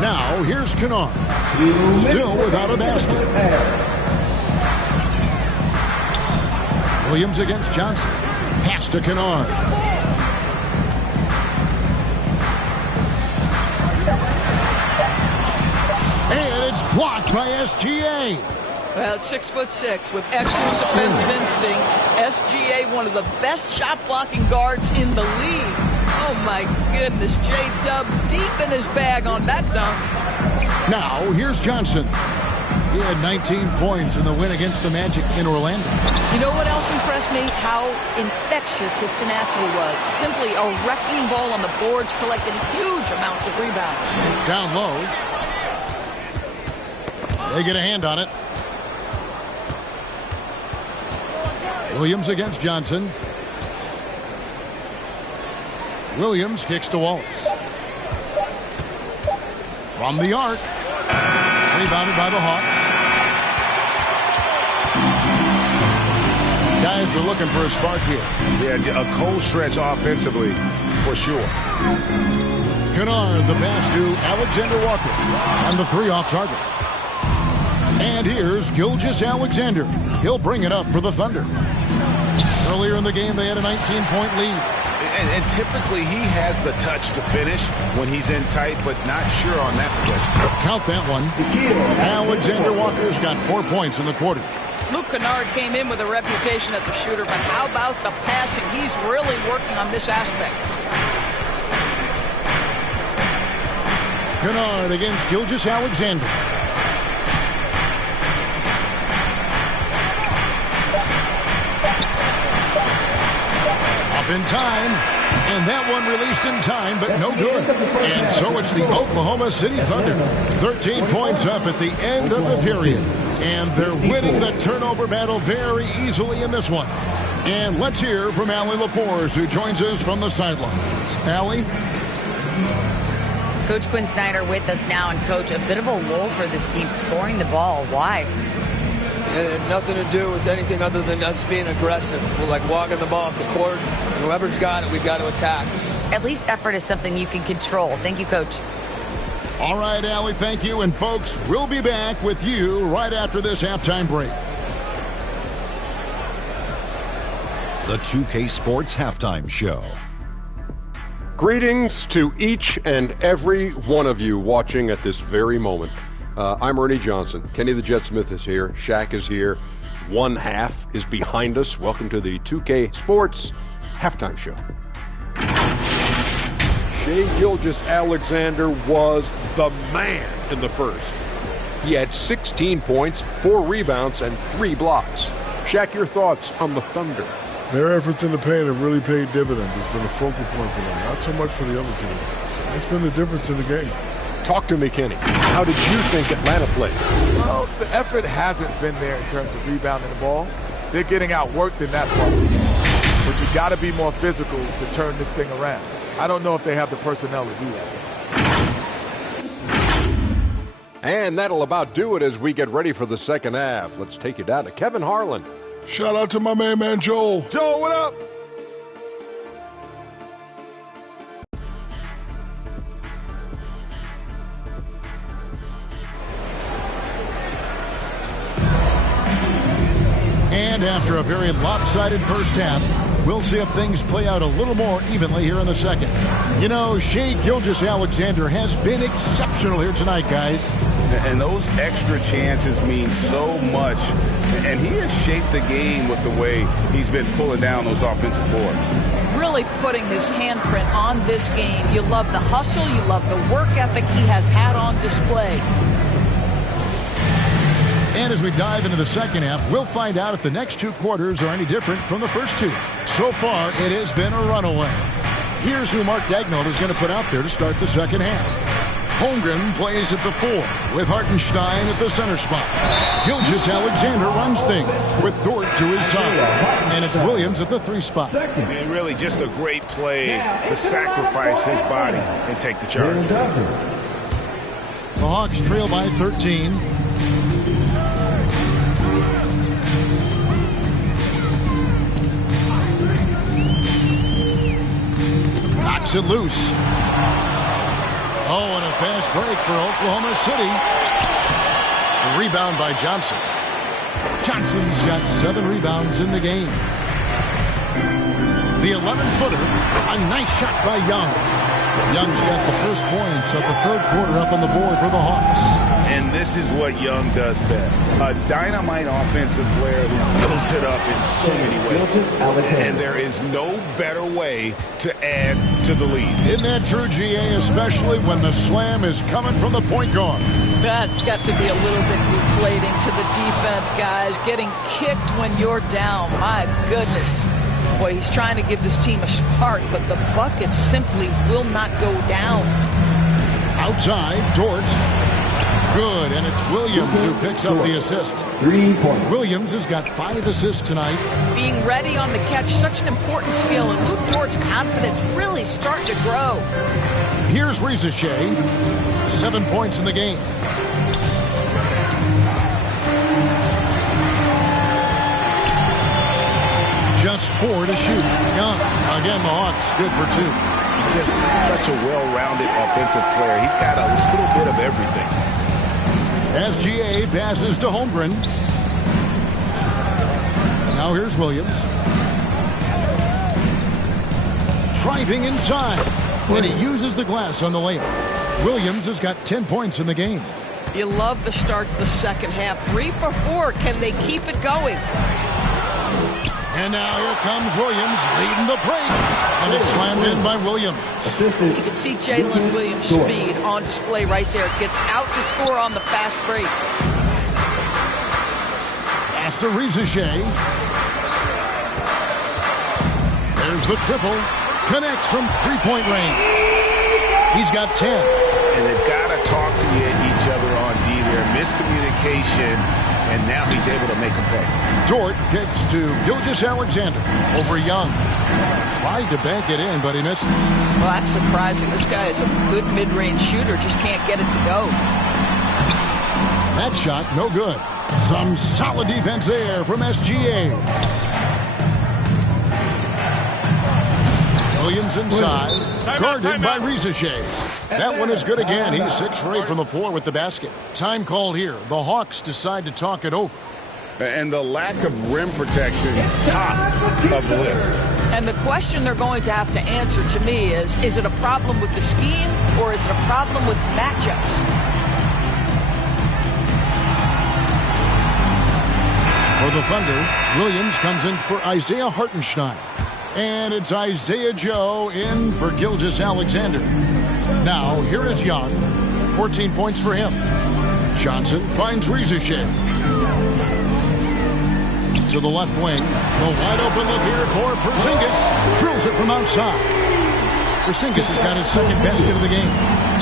Now here's Kennard. Still without a basket. Williams against Johnson. Pass to Kennard. And it's blocked by SGA. Well, 6'6" with excellent defensive instincts. SGA, one of the best shot-blocking guards in the league. Oh, my goodness. J-Dub deep in his bag on that dunk. Now, here's Johnson. He had 19 points in the win against the Magic in Orlando. You know what else impressed me? How infectious his tenacity was. Simply a wrecking ball on the boards, collecting huge amounts of rebounds. Down low. They get a hand on it. Williams against Johnson. Williams kicks to Wallace. From the arc. Rebounded by the Hawks. Guys are looking for a spark here. Yeah, a cold stretch offensively, for sure. Kennard, the pass to Alexander Walker. And the 3 off target. And here's Gilgeous-Alexander. He'll bring it up for the Thunder. Earlier in the game, they had a 19-point lead. And typically, he has the touch to finish when he's in tight, but not sure on that possession. Count that one. Alexander Walker's got 4 points in the quarter. Luke Kennard came in with a reputation as a shooter, but how about the passing? He's really working on this aspect. Kennard against Gilgeous-Alexander. In time, and that one released in time, but no good. And so it's the Oklahoma City Thunder, 13 points up at the end of the period, and they're winning the turnover battle very easily in this one. And let's hear from Allie LaForce, who joins us from the sidelines. Allie? Coach Quinn Snyder with us now, and Coach, a bit of a lull for this team scoring the ball. Why? It had nothing to do with anything other than us being aggressive. We're like walking the ball off the court. And whoever's got it, we've got to attack. At least effort is something you can control. Thank you, Coach. All right, Allie, thank you. And folks, we'll be back with you right after this halftime break. The 2K Sports Halftime Show. Greetings to each and every one of you watching at this very moment. I'm Ernie Johnson. Kenny the Jet Smith is here. Shaq is here. One half is behind us. Welcome to the 2K Sports Halftime Show. Shai Gilgeous-Alexander was the man in the first. He had 16 points, 4 rebounds, and 3 blocks. Shaq, your thoughts on the Thunder? Their efforts in the paint have really paid dividends. It's been a focal point for them, not so much for the other team. It's been the difference in the game. Talk to me, Kenny. How did you think Atlanta played? Well, the effort hasn't been there in terms of rebounding the ball. They're getting outworked in that part of the game. But you got to be more physical to turn this thing around. I don't know if they have the personnel to do that. And that'll about do it as we get ready for the second half. Let's take you down to Kevin Harlan. Shout out to my man Joel. Joel, what up? And after a very lopsided first half, we'll see if things play out a little more evenly here in the second. You know, Shai Gilgeous-Alexander has been exceptional here tonight, guys. And those extra chances mean so much. And he has shaped the game with the way he's been pulling down those offensive boards. Really putting his handprint on this game. You love the hustle. You love the work ethic he has had on display. And as we dive into the second half, we'll find out if the next 2 quarters are any different from the first 2. So far, it has been a runaway. Here's who Mark Daigneault is going to put out there to start the second half. Holmgren plays at the 4 with Hartenstein at the center spot. Gilgeous-Alexander runs things with Dort to his side. And it's Williams at the 3 spot. And really just a great play to sacrifice his body and take the charge. The Hawks trail by 13. Knocks it loose. Oh, and a fast break for Oklahoma City. A rebound by Johnson. Johnson's got 7 rebounds in the game. The 11-footer, a nice shot by Young. Young's got the first points of the third quarter up on the board for the Hawks. And this is what Young does best. A dynamite offensive player who fills it up in so many ways. And there is no better way to add to the lead. Isn't that true, GA, especially when the slam is coming from the point guard? That's got to be a little bit deflating to the defense, guys. Getting kicked when you're down. My goodness. Boy, he's trying to give this team a spark, but the bucket simply will not go down. Outside, Dort. Good, and it's Williams who picks up the assist. 3 points. Williams has got 5 assists tonight. Being ready on the catch, such an important skill, and Luke Dort's confidence really starting to grow. Here's Reza Shea. 7 points in the game. Just 4 to shoot. Young. Again, the Hawks good for 2. He's just such a well-rounded offensive player. He's got a little bit of everything. SGA passes to Holmgren. Now here's Williams. Driving inside. And he uses the glass on the layup. Williams has got 10 points in the game. You love the start to the second half. 3 for 4. Can they keep it going? And now here comes Williams leading the break. And it's slammed in by Williams. You can see Jalen Williams' speed on display right there. Gets out to score on the fast break. Pass to Reza Shea. There's the triple. Connects from 3-point range. He's got 10. And they've got to talk to each other on D there. Miscommunication. And now he's able to make a pay. Dort kicks to Gilgeous-Alexander over Young. Tried to bank it in, but he misses. Well, that's surprising. This guy is a good mid-range shooter. Just can't get it to go. That shot, no good. Some solid defense there from SGA. Williams inside. Guarded by Reza Shea. That one is good again. He's 6 for 8 from the floor with the basket. Time called here. The Hawks decide to talk it over. And the lack of rim protection, top of the list. And the question they're going to have to answer to me is it a problem with the scheme or is it a problem with matchups? For the Thunder, Williams comes in for Isaiah Hartenstein. And it's Isaiah Joe in for Gilgeous Alexander. Now, here is Young. 14 points for him. Johnson finds Rizichet. To the left wing. The wide open look here for Porzingis. Drills it from outside. Porzingis has got his second basket of the game.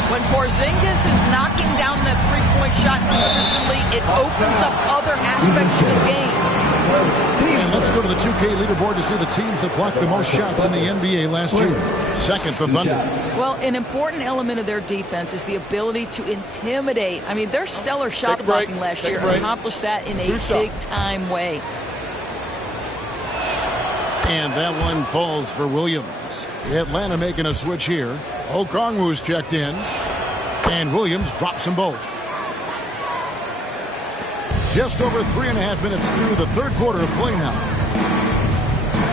When Porzingis is knocking down that three-point shot consistently, it opens up other aspects of his game. And let's go to the 2K leaderboard to see the teams that blocked the most shots in the NBA last year. Second, the Thunder. Well, an important element of their defense is the ability to intimidate. I mean, their stellar shot blocking last year accomplished that in a big-time way. And that one falls for Williams. Atlanta making a switch here. Okongwu's checked in. And Williams drops them both. Just over 3.5 minutes through the third quarter of play now.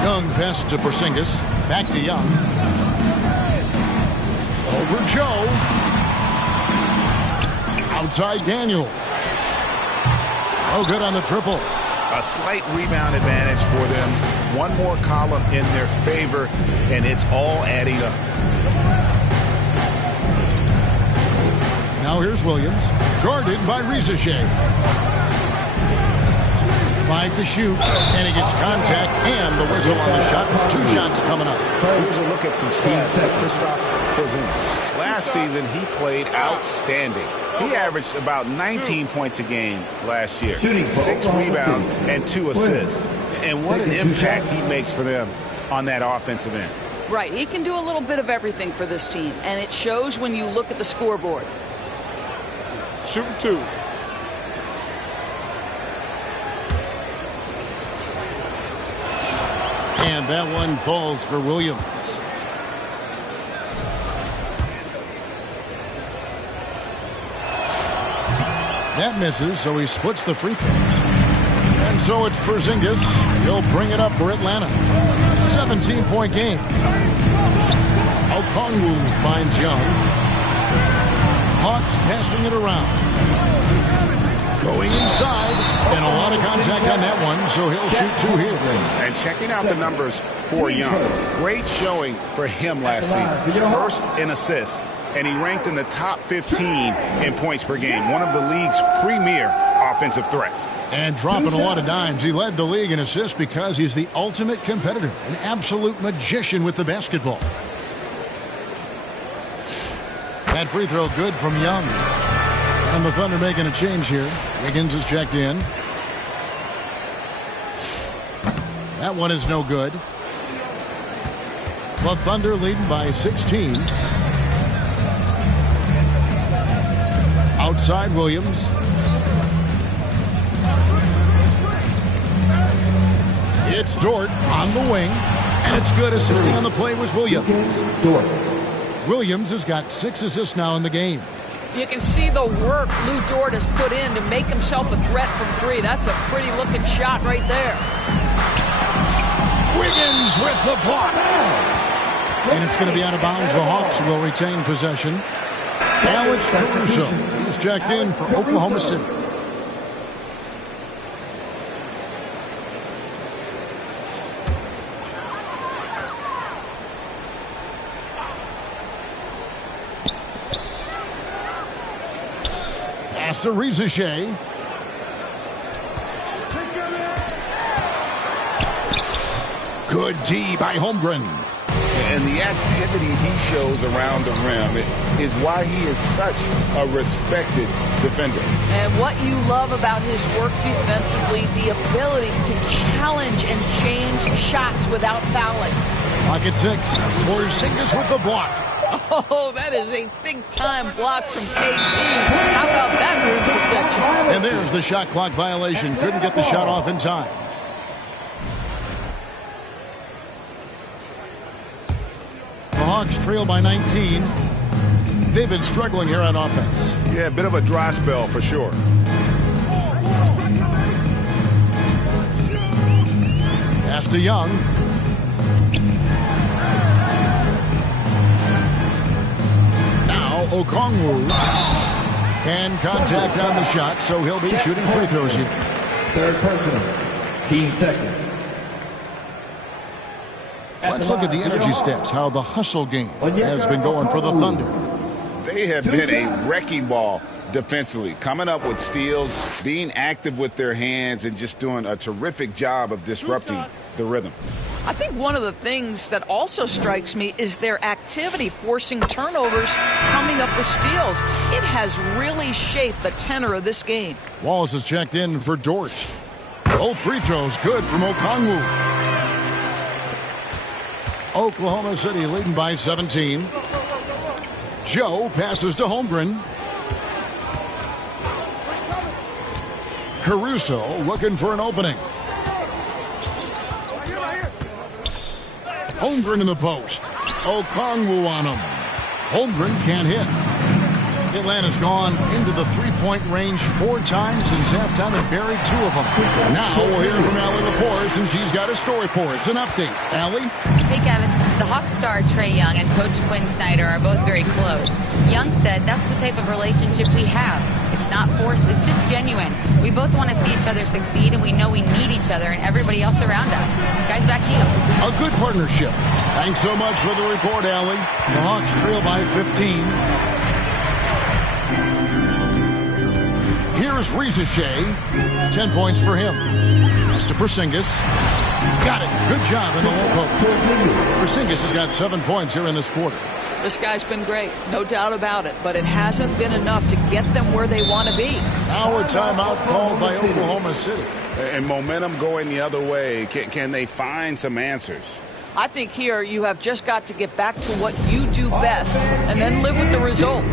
Young passes to Porzingis. Back to Young. Over Joe. Outside Daniel. Oh, good on the triple. A slight rebound advantage for them. One more column in their favor, and it's all adding up. Now here's Williams, guarded by Rizichet. 5 to shoot, and he gets contact and the whistle on the shot. 2 shots coming up. Here's a look at some stats for Kristaps Porzingis. Last season, he played outstanding. He averaged about 19 points a game last year, 6 rebounds and 2 assists. And what an impact he makes for them on that offensive end. Right, he can do a little bit of everything for this team, and it shows when you look at the scoreboard. Shooting 2. And that one falls for Williams. That misses, so he splits the free throws. And so it's Porzingis. He'll bring it up for Atlanta. 17-point game. Okongwu finds Young. Hawks passing it around. Going inside. And a lot of contact on that one, so he'll shoot 2 here. And checking out the numbers for Young. Great showing for him last season. First in assists. And he ranked in the top 15 in points per game. One of the league's premier offensive threats. And dropping a lot of dimes. He led the league in assists because he's the ultimate competitor. An absolute magician with the basketball. That free throw good from Young. And the Thunder making a change here. Wiggins is checked in. That one is no good. The Thunder leading by 16. Outside Williams. It's Dort on the wing. And it's good. Assisting on the play was Williams. Williams has got 6 assists now in the game. You can see the work Lou Dort has put in to make himself a threat from 3. That's a pretty looking shot right there. Wiggins with the block. And it's going to be out of bounds. The Hawks will retain possession. Alex Caruso. He's checked in for Oklahoma City. Pass to Rizichet. Good D by Holmgren. And the activity he shows around the rim is why he is such a respected defender. And what you love about his work defensively, the ability to challenge and change shots without fouling. Pocket 6. Porzingis with the block. Oh, that is a big-time block from KP. How about that rim protection? And there's the shot clock violation. Couldn't get the shot off in time. The Hawks trail by 19. They've been struggling here on offense. Yeah, a bit of a dry spell for sure. Pass to Young. Now Okongwu. And contact on the shot, so he'll be shooting free throws here. Third personal. Team second. Let's look at the energy stats, how the hustle game has been going for the Thunder. They have been a wrecking ball defensively, coming up with steals, being active with their hands, and just doing a terrific job of disrupting the rhythm. I think one of the things that also strikes me is their activity, forcing turnovers, coming up with steals. It has really shaped the tenor of this game. Wallace is checked in for Dort. Both free throws good from Okongwu. Oklahoma City leading by 17. Joe passes to Holmgren. Caruso looking for an opening. Holmgren in the post. Okongwu on him. Holmgren can't hit. Atlanta's gone into the three-point range 4 times since halftime and buried 2 of them. Now we'll hear from Allie LaForce, and she's got a story for us. An update. Allie? Hey, Kevin. The Hawks star Trae Young and Coach Quinn Snyder are both very close. Young said that's the type of relationship we have. It's not forced, it's just genuine. We both want to see each other succeed, and we know we need each other and everybody else around us. Guys, back to you. A good partnership. Thanks so much for the report, Allie. The Hawks trail by 15. Here's Reza Shea. 10 points for him. Pass to Porzingis. Got it. Good job in the low post. Porzingis has got 7 points here in this quarter. This guy's been great, no doubt about it, but it hasn't been enough to get them where they want to be. Now a timeout called by Oklahoma City. And momentum going the other way. Can they find some answers? I think here you have just got to get back to what you do best and then live with the results.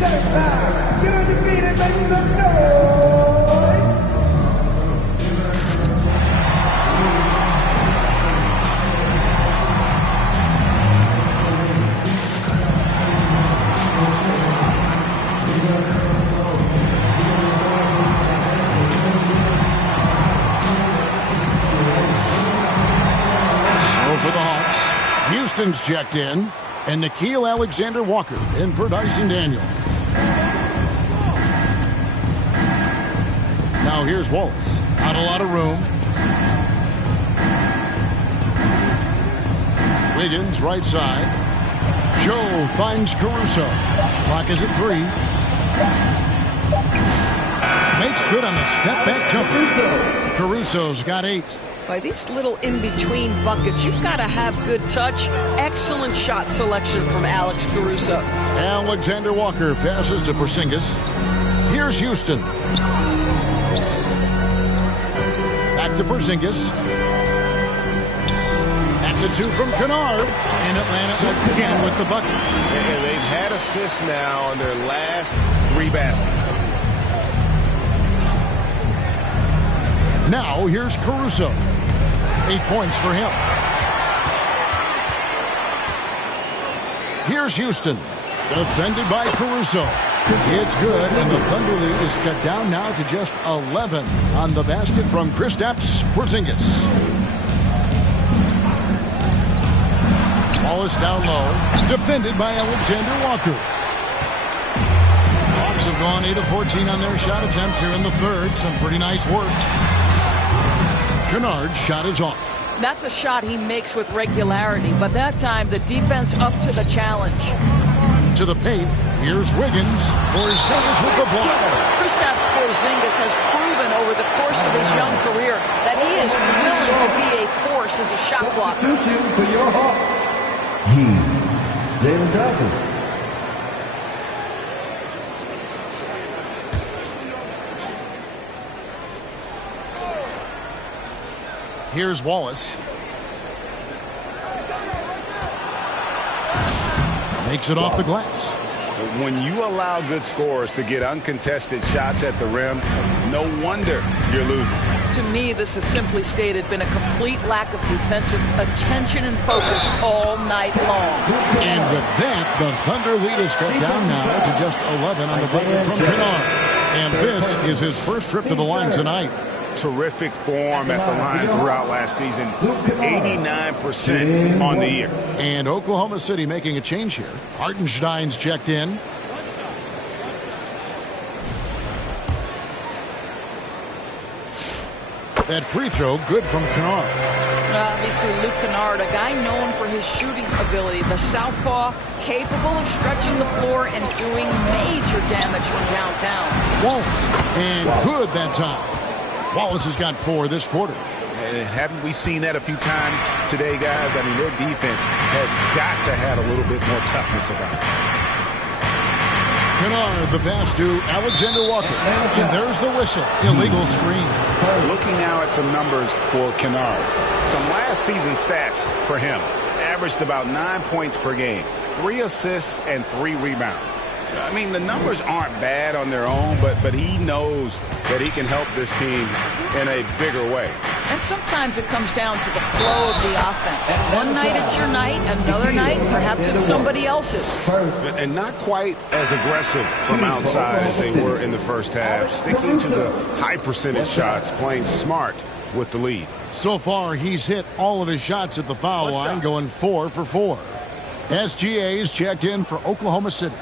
Houston's checked in, and Nickeil Alexander-Walker in for Dyson Daniel. Now here's Wallace. Not a lot of room. Wiggins, right side. Joe finds Caruso. Clock is at 3. Makes good on the step-back jumper. Caruso's got 8. By these little in-between buckets, you've got to have good touch. Excellent shot selection from Alex Caruso. Alexander Walker passes to Porzingis. Here's Houston. Back to Porzingis. That's a 2 from Kennard. And Atlanta again with the bucket. And they've had assists now on their last 3 baskets. Now here's Caruso. 8 points for him. Here's Houston. Defended by Caruso. It's good, and the Thunder lead is cut down now to just 11 on the basket from Kristaps Porzingis. Wallace down low. Defended by Alexander Walker. Hawks have gone 8 of 14 on their shot attempts here in the third. Some pretty nice work. Kennard's shot is off. That's a shot he makes with regularity, but that time the defense up to the challenge. To the paint, here's Wiggins. Porzingis with the block. Kristaps Porzingis has proven over the course of his young career that he is willing to be a force as a shot blocker. Substitution for your Hawks. Jalen Johnson. Here's Wallace. Makes it off the glass. When you allow good scorers to get uncontested shots at the rim, no wonder you're losing. To me, this has simply stated been a complete lack of defensive attention and focus all night long. And with that, the Thunder lead is cut down now to just 11 on the bucket from Kennard. And this is his first trip to the line tonight. Terrific form at the line throughout last season. 89% on the year. And Oklahoma City making a change here. Hartenstein's checked in. That free throw good from Kennard. Obviously, Luke Kennard, a guy known for his shooting ability. The southpaw, capable of stretching the floor and doing major damage from downtown. Wallace, and good that time. Wallace has got 4 this quarter. And haven't we seen that a few times today, guys? I mean, their defense has got to have a little bit more toughness about it. Kennard, the pass to Alexander Walker. And there's the whistle. Illegal screen. Looking now at some numbers for Kennard. Some last season stats for him. Averaged about 9 points per game, 3 assists, and 3 rebounds. I mean, the numbers aren't bad on their own, but he knows that he can help this team in a bigger way. And sometimes it comes down to the flow of the offense. One night it's your night, another night perhaps it's somebody else's. And not quite as aggressive from outside as they were in the first half. Sticking to the high percentage shots, playing smart with the lead. So far, he's hit all of his shots at the foul line, going 4 for 4. SGA's checked in for Oklahoma City.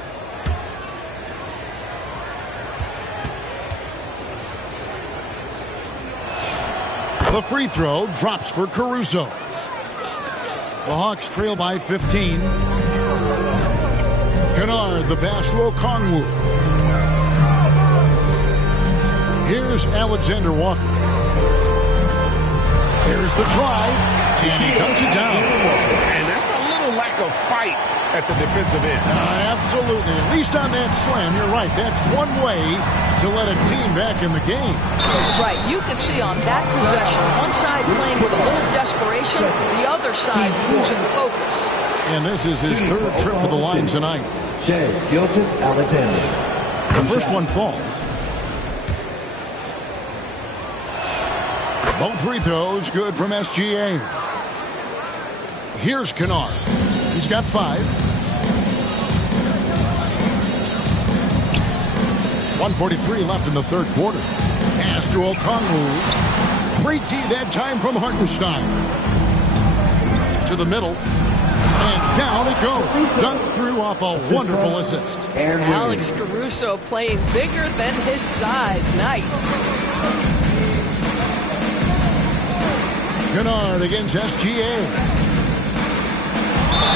The free throw drops for Caruso. The Hawks trail by 15. Kennard, the pass to Okongwu. Here's Alexander Walker. There's the drive, and he dunks it down. And that's a little lack of fight at the defensive end. Absolutely. At least on that slam, you're right. That's one way to let a team back in the game. Right. You can see on that possession, one side playing with a little desperation, the other side losing focus. And this is his 3rd trip to the line tonight. Shai Gilgeous-Alexander. The first one falls. Both free throws good from SGA. Here's Kennard. He's got 5. 1:43 left in the 3rd quarter. Pass to Okongwu. Great D that time from Hartenstein. To the middle. And down it goes. Dunked through off a wonderful assist. Alex Caruso playing bigger than his size. Nice. Kennard against SGA.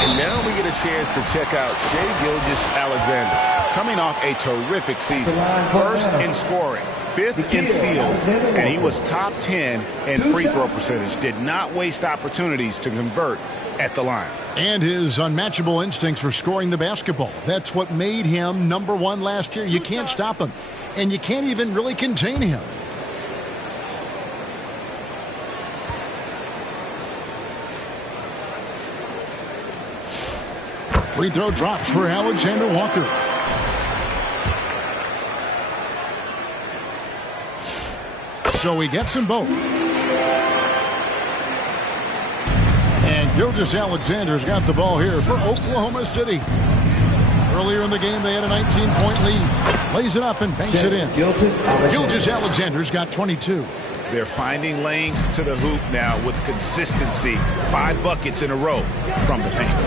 And now we get a chance to check out Shai Gilgeous-Alexander. Coming off a terrific season. 1st in scoring, 5th in steals, and he was top 10 in free throw percentage. Did not waste opportunities to convert at the line. And his unmatchable instincts for scoring the basketball. That's what made him #1 last year. You can't stop him, and you can't even really contain him. Free throw drops for Alexander Walker. So he gets them both. And Gilgeous-Alexander's got the ball here for Oklahoma City. Earlier in the game, they had a 19-point lead. Lays it up and banks it in. Gilgeous-Alexander's got 22. They're finding lanes to the hoop now with consistency. 5 buckets in a row from the paint.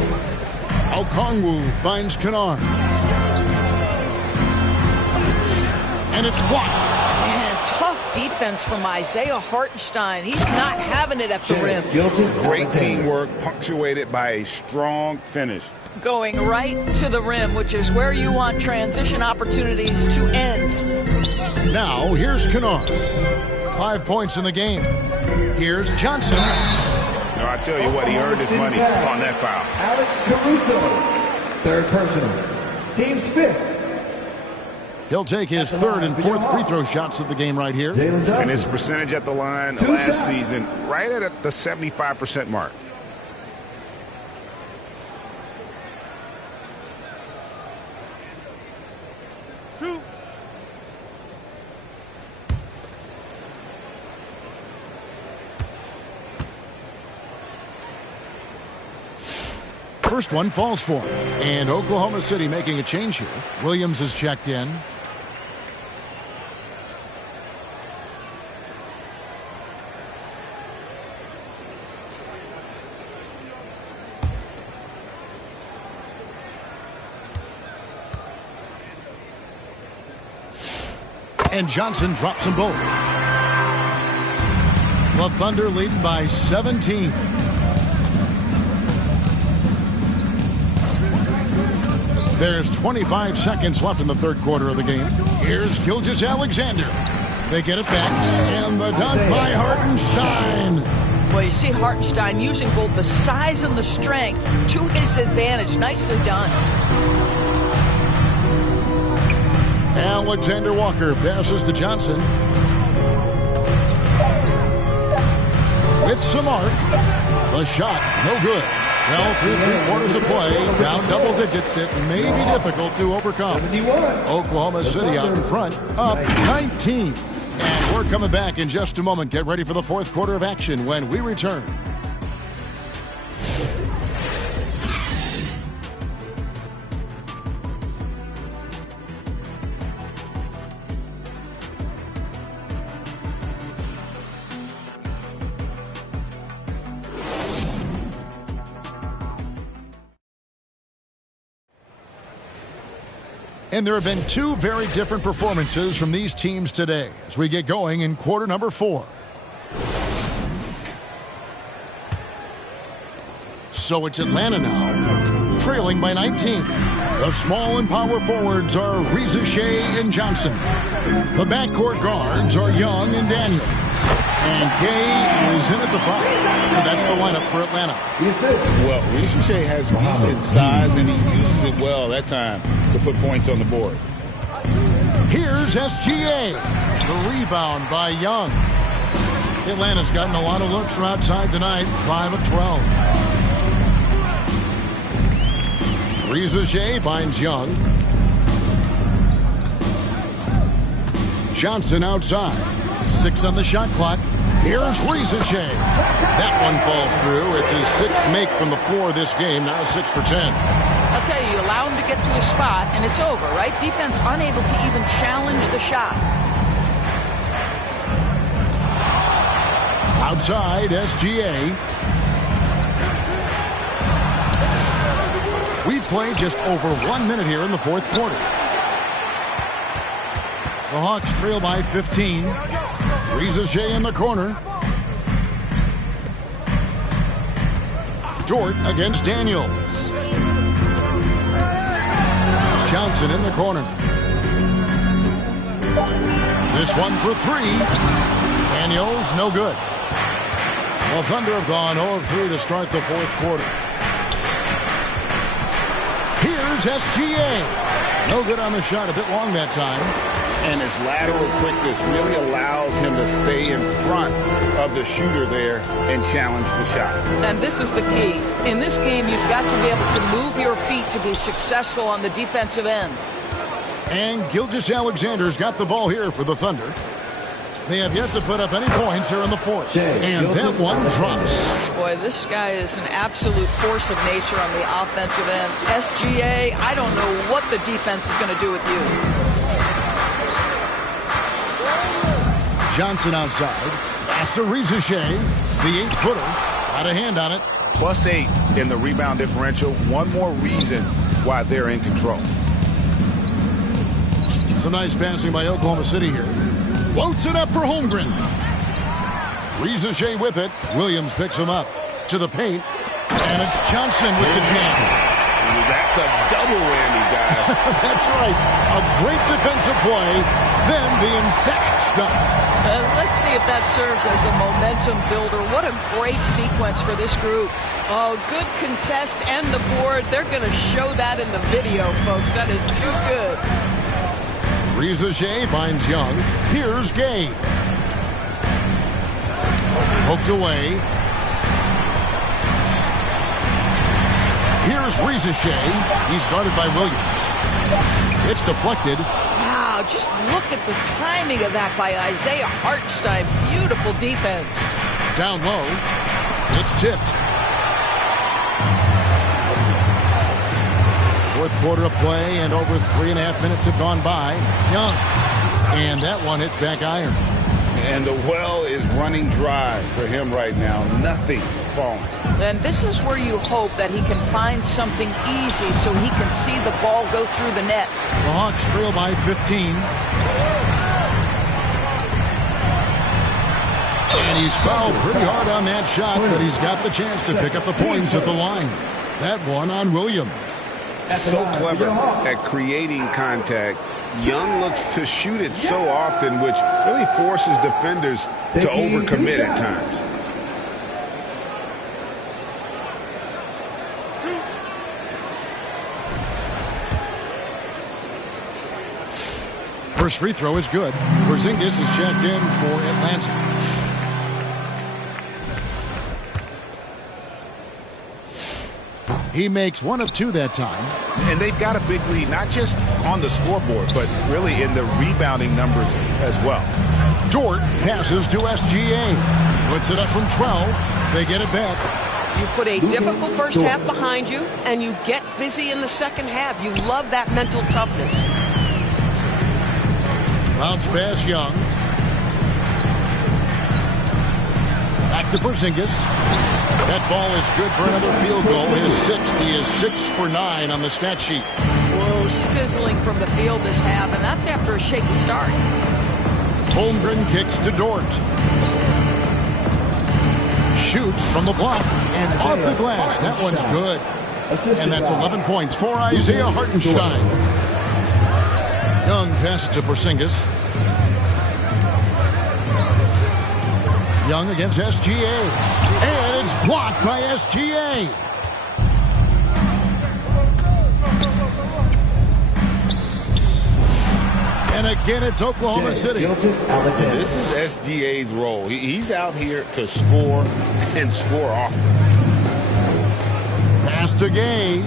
Okongwu finds Kennard. And it's blocked. Man, tough defense from Isaiah Hartenstein. He's not having it at the rim. Great teamwork punctuated by a strong finish. Going right to the rim, which is where you want transition opportunities to end. Now, here's Kennard. 5 points in the game. Here's Johnson. No, I tell you what, he earned his money on that foul. Alex Caruso, 3rd personal. Team's 5th. He'll take his 3rd and 4th free throw shots of the game right here. And his percentage at the line last season, right at the 75% mark. First one falls for him. And Oklahoma City making a change here. Williams is checked in. And Johnson drops them both. The Thunder leading by 17. There's 25 seconds left in the third quarter of the game. Here's Gilgeous-Alexander. They get it back, and the dunk by Hartenstein. Well, you see Hartenstein using both the size and the strength to his advantage. Nicely done. Alexander Walker passes to Johnson. With some arc. The shot, no good. Well, through 3/4 of play, down double digits, it may be difficult to overcome. Oklahoma City out in front, up 19. And we're coming back in just a moment. Get ready for the fourth quarter of action when we return. And there have been two very different performances from these teams today as we get going in quarter number 4. So it's Atlanta now, trailing by 19. The small and power forwards are Reza Shea and Johnson. The backcourt guards are Young and Daniel. And Gay is in at the 5. So that's the lineup for Atlanta. Well, Reza Shea has decent size, and he uses it well that time to put points on the board. Here's SGA. The rebound by Young. Atlanta's gotten a lot of looks from outside tonight, 5 of 12. Reza Shea finds Young. Johnson outside. 6 on the shot clock. Here's Reza Shea. That one falls through. It's his 6th make from the floor this game. Now 6 for 10. I'll tell you, allow him to get to a spot, and it's over, right? Defense unable to even challenge the shot. Outside, SGA. We've played just over 1 minute here in the fourth quarter. The Hawks trail by 15. Reza Shea in the corner. Dort against Daniels. Johnson in the corner. This one for 3. Daniels, no good. Well, Thunder have gone 0 of 3 to start the fourth quarter. Here's SGA. No good on the shot, a bit long that time. And his lateral quickness really allows him to stay in front of the shooter there and challenge the shot. And this is the key. In this game, you've got to be able to move your feet to be successful on the defensive end. And Gilgeous-Alexander's got the ball here for the Thunder. They have yet to put up any points here in the fourth. And that one drops. Boy, this guy is an absolute force of nature on the offensive end. SGA, I don't know what the defense is going to do with you. Johnson outside. After Reza Shea, the 8-footer. Got a hand on it. +8 in the rebound differential. One more reason why they're in control. Some nice passing by Oklahoma City here. Floats it up for Holmgren. Reza Shea with it. Williams picks him up to the paint. And it's Johnson with the jam. That's a double whammy, guys. That's right. A great defensive play. Then the emphatic stuff. Let's see if that serves as a momentum builder. What a great sequence for this group. Oh, good contest and the board. They're going to show that in the video, folks. That is too good. Reza Shea finds Young. Here's Gay. Poked away. Here's Reza Shea. He's guarded by Williams. It's deflected. Wow, just look at the timing of that by Isaiah Hartenstein. Beautiful defense. Down low. It's tipped. Fourth quarter of play, and over 3.5 minutes have gone by. Young. And that one hits back iron. And the well is running dry for him right now. Nothing falling. And this is where you hope that he can find something easy so he can see the ball go through the net. The Hawks trail by 15. And he's fouled pretty hard on that shot, but he's got the chance to pick up the points at the line. That one on Williams. So clever at creating contact. Young looks to shoot it so often, which really forces defenders to overcommit at times. First free throw is good. Porzingis is checked in for Atlanta. He makes one of two that time. And they've got a big lead, not just on the scoreboard, but really in the rebounding numbers as well. Dort passes to SGA. Puts it up from 12. They get it back. You put a difficult first half behind you, and you get busy in the second half. You love that mental toughness. Bounce pass, Young. Back to Porzingis. That ball is good for another field goal. His sixth. He is 6 for 9 on the stat sheet. Whoa, sizzling from the field this half, and that's after a shaky start. Holmgren kicks to Dort. Shoots from the block. And off the glass. That one's good. And that's 11 points for Isaiah Hartenstein. Young passes to Porzingis. Young against SGA. And it's blocked by SGA. And again, it's Oklahoma City. This is SGA's role. He's out here to score and score often. Pass to Gay.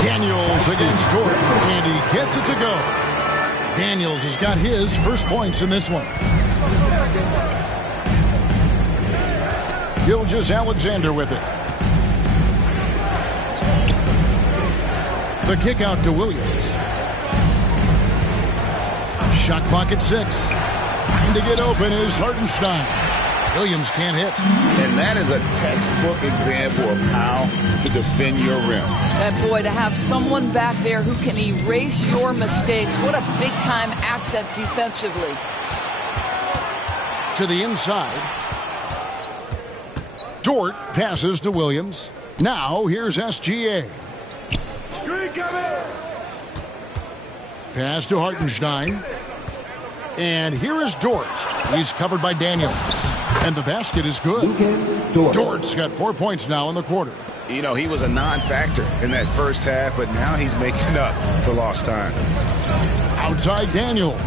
Daniels against Jordan, and he gets it to go. Daniels has got his first points in this one. Gilgeous-Alexander with it. The kick out to Williams. Shot clock at 6. Trying to get open is Hartenstein. Williams can't hit. And that is a textbook example of how to defend your rim. And boy, to have someone back there who can erase your mistakes, what a big-time asset defensively. To the inside. Dort passes to Williams. Now here's SGA. Pass to Hartenstein. And here is Dort. He's covered by Daniels. And the basket is good. Dort's got 4 points now in the quarter. You know, he was a non-factor in that first half, but now he's making up for lost time. Outside Daniels.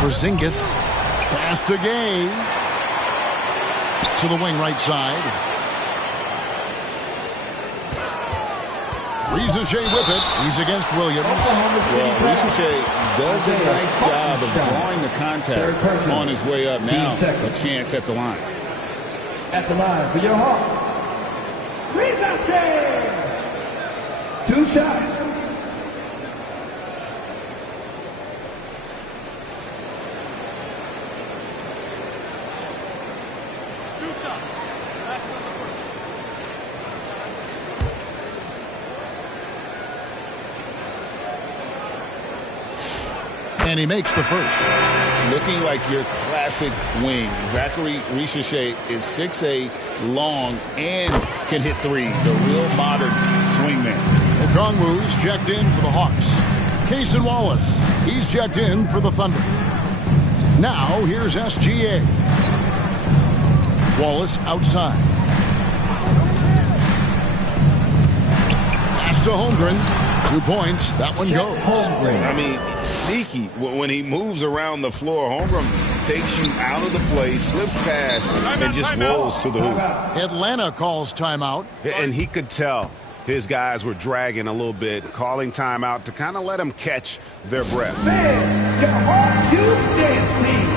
Porzingis. Pass to Gay. To the wing right side. Rizachet with it. He's against Williams. Well, Rizachet does a nice job of drawing the contact on his way up. Now a chance at the line. At the line for your Hawks. Rizachet! 2 shots. And he makes the first. Looking like your classic wing. Zachary Rizachet is 6'8", long, and can hit threes. A real modern swingman. Okongwu's checked in for the Hawks. Cason Wallace, he's checked in for the Thunder. Now here's SGA. Wallace outside. Pass to Holmgren. 2 points. That one goes. I mean, sneaky. When he moves around the floor, Holmgren takes you out of the play, slips past, and just rolls to the hoop. Atlanta calls timeout. And he could tell his guys were dragging a little bit, calling timeout to kind of let them catch their breath. Man, your Hawks Youth Dance Team.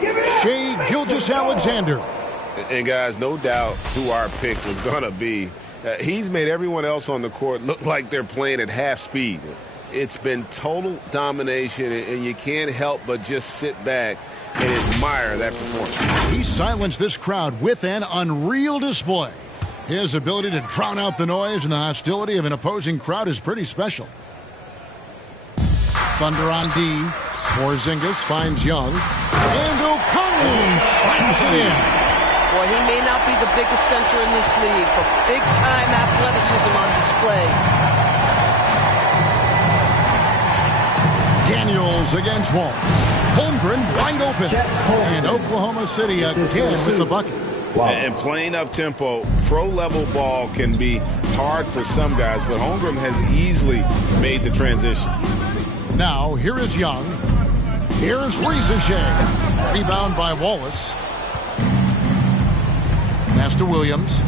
young, Shai Gilgeous-Alexander. And guys, no doubt who our pick was going to be. He's made everyone else on the court look like they're playing at half speed. It's been total domination, and you can't help but just sit back and admire that performance. He silenced this crowd with an unreal display. His ability to drown out the noise and the hostility of an opposing crowd is pretty special. Thunder on D. Porzingis finds Young. And Okongwu slams it in. Boy, he may not be the biggest center in this league, but big-time athleticism on display. Daniels against Walls. Holmgren wide open. And Oklahoma City again with the bucket. Wow. And playing up-tempo, pro-level ball can be hard for some guys, but Holmgren has easily made the transition. Now, here is Young. Here's Shai. Rebound by Wallace. Pass to Williams.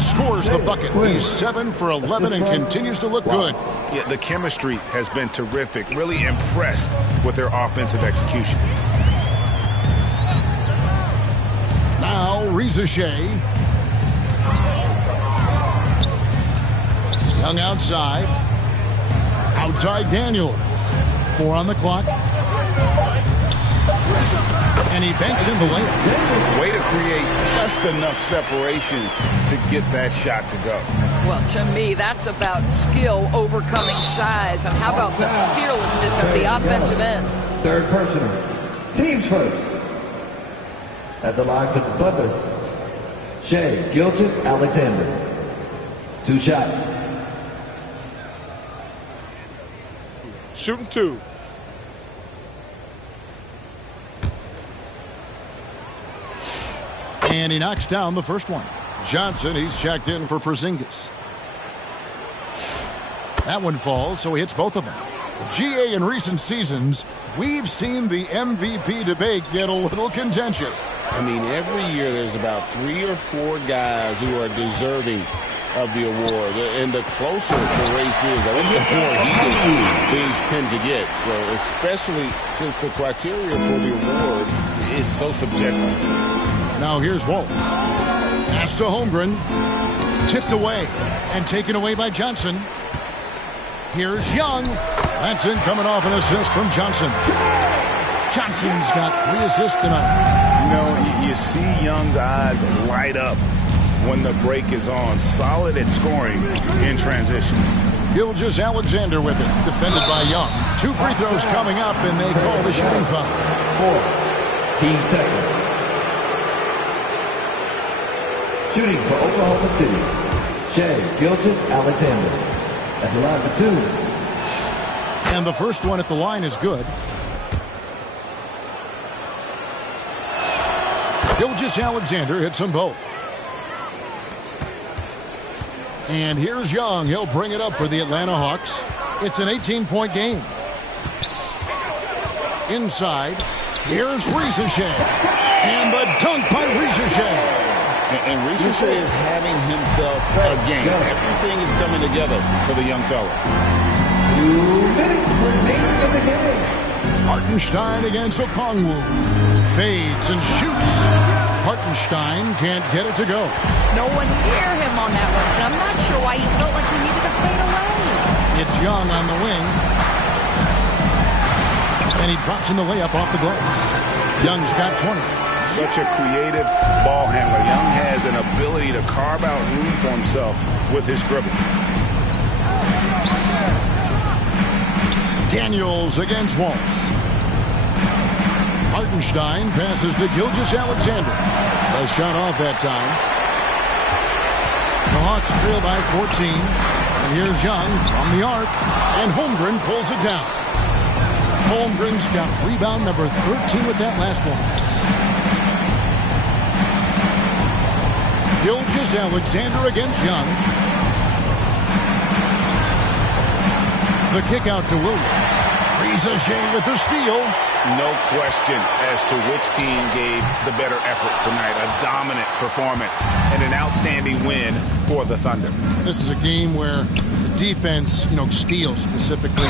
Scores the bucket. He's 7 for 11 and continues to look good. Yeah, the chemistry has been terrific. Really impressed with their offensive execution. Now, Shai. Young outside. Outside Daniels. 4 on the clock. And he banks in the layup. Way to create just enough separation to get that shot to go. Well, to me, that's about skill overcoming size. And how about the fearlessness at the offensive end? Third personal. Teams first. At the line for the Thunder, Shai Gilgeous-Alexander. 2 shots. Shooting 2. And he knocks down the first one. Johnson, he's checked in for Porzingis. That one falls, so he hits both of them. GA in recent seasons, we've seen the MVP debate get a little contentious. I mean, every year there's about 3 or 4 guys who are deserving of the award. And the closer the race is, I think the more heated things tend to get. So especially since the criteria for the award is so subjective. Now here's Waltz. Pass to Holmgren. Tipped away and taken away by Johnson. Here's Young. That's in, coming off an assist from Johnson. Johnson's got 3 assists tonight. You know, you see Young's eyes light up when the break is on. Solid at scoring in transition. Gilgeous-Alexander with it. Defended by Young. 2 free throws coming up, and they call the shooting foul. 4. Team second. Shooting for Oklahoma City, Shai Gilgeous-Alexander. At the line for 2. And the first one at the line is good. Gilgeous-Alexander hits them both. And here's Young. He'll bring it up for the Atlanta Hawks. It's an 18-point game. Inside, here's Shai. And the dunk by Shai. And Shai is having himself a game. Everything is coming together for the young fella. 2 minutes remaining in the game. Hartenstein against Okongwu. Fades and shoots. Hartenstein can't get it to go. No one near him on that one, and I'm not sure why he felt like he needed to fade away. It's Young on the wing. And he drops in the layup off the glass. Young's got 20. Such a creative ball handler. Young has an ability to carve out room for himself with his dribble. Daniels against Waltz. Hartenstein passes to Gilgeous-Alexander. A shot off that time. The Hawks trail by 14. And here's Young from the arc. And Holmgren pulls it down. Holmgren's got rebound number 13 with that last one. Gilgeous-Alexander against Young. The kick out to Williams. Shai with the steal. No question as to which team gave the better effort tonight. A dominant performance and an outstanding win for the Thunder. This is a game where the defense, steals specifically,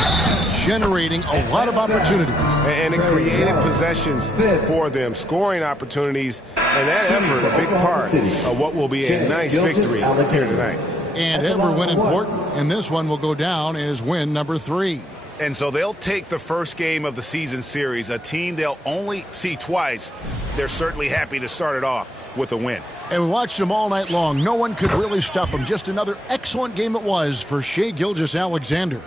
generating a lot of opportunities. And it created possessions for them, scoring opportunities, and that effort, a big part of what will be a nice victory here tonight. And every win important, and this one will go down as win number 3. And so they'll take the first game of the season series, a team they'll only see twice. They're certainly happy to start it off with a win. And we watched them all night long. No one could really stop them. Just another excellent game it was for Shai Gilgeous-Alexander.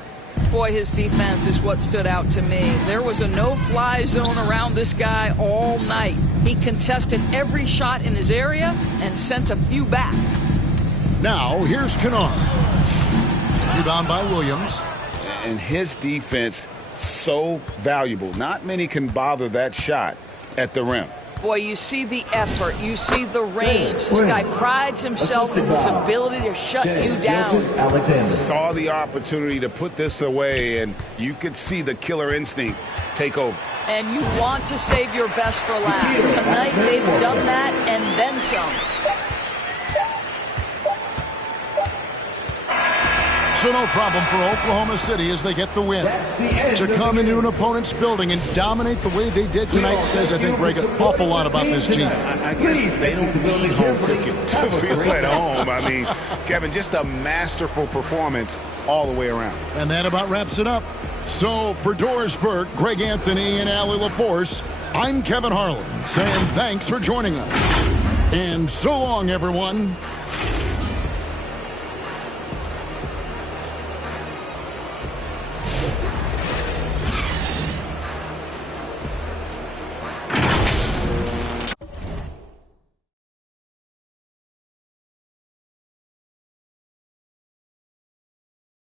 Boy, his defense is what stood out to me. There was a no-fly zone around this guy all night. He contested every shot in his area and sent a few back. Now, here's Kennard. Rebound by Williams. And his defense, so valuable. Not many can bother that shot at the rim. Boy, you see the effort. You see the range. This guy prides himself in his ability to shut you down. Saw the opportunity to put this away, and you could see the killer instinct take over. And you want to save your best for last. Tonight, they've done that and then some. So no problem for Oklahoma City as they get the win. To come into an opponent's building and dominate the way they did tonight says, I think, Greg, an awful lot about this team. I guess they don't need home cooking to feel at home. I mean, Kevin, just a masterful performance all the way around. And that about wraps it up. So for Doris Burke, Greg Anthony, and Allie LaForce, I'm Kevin Harlan saying thanks for joining us. And so long, everyone.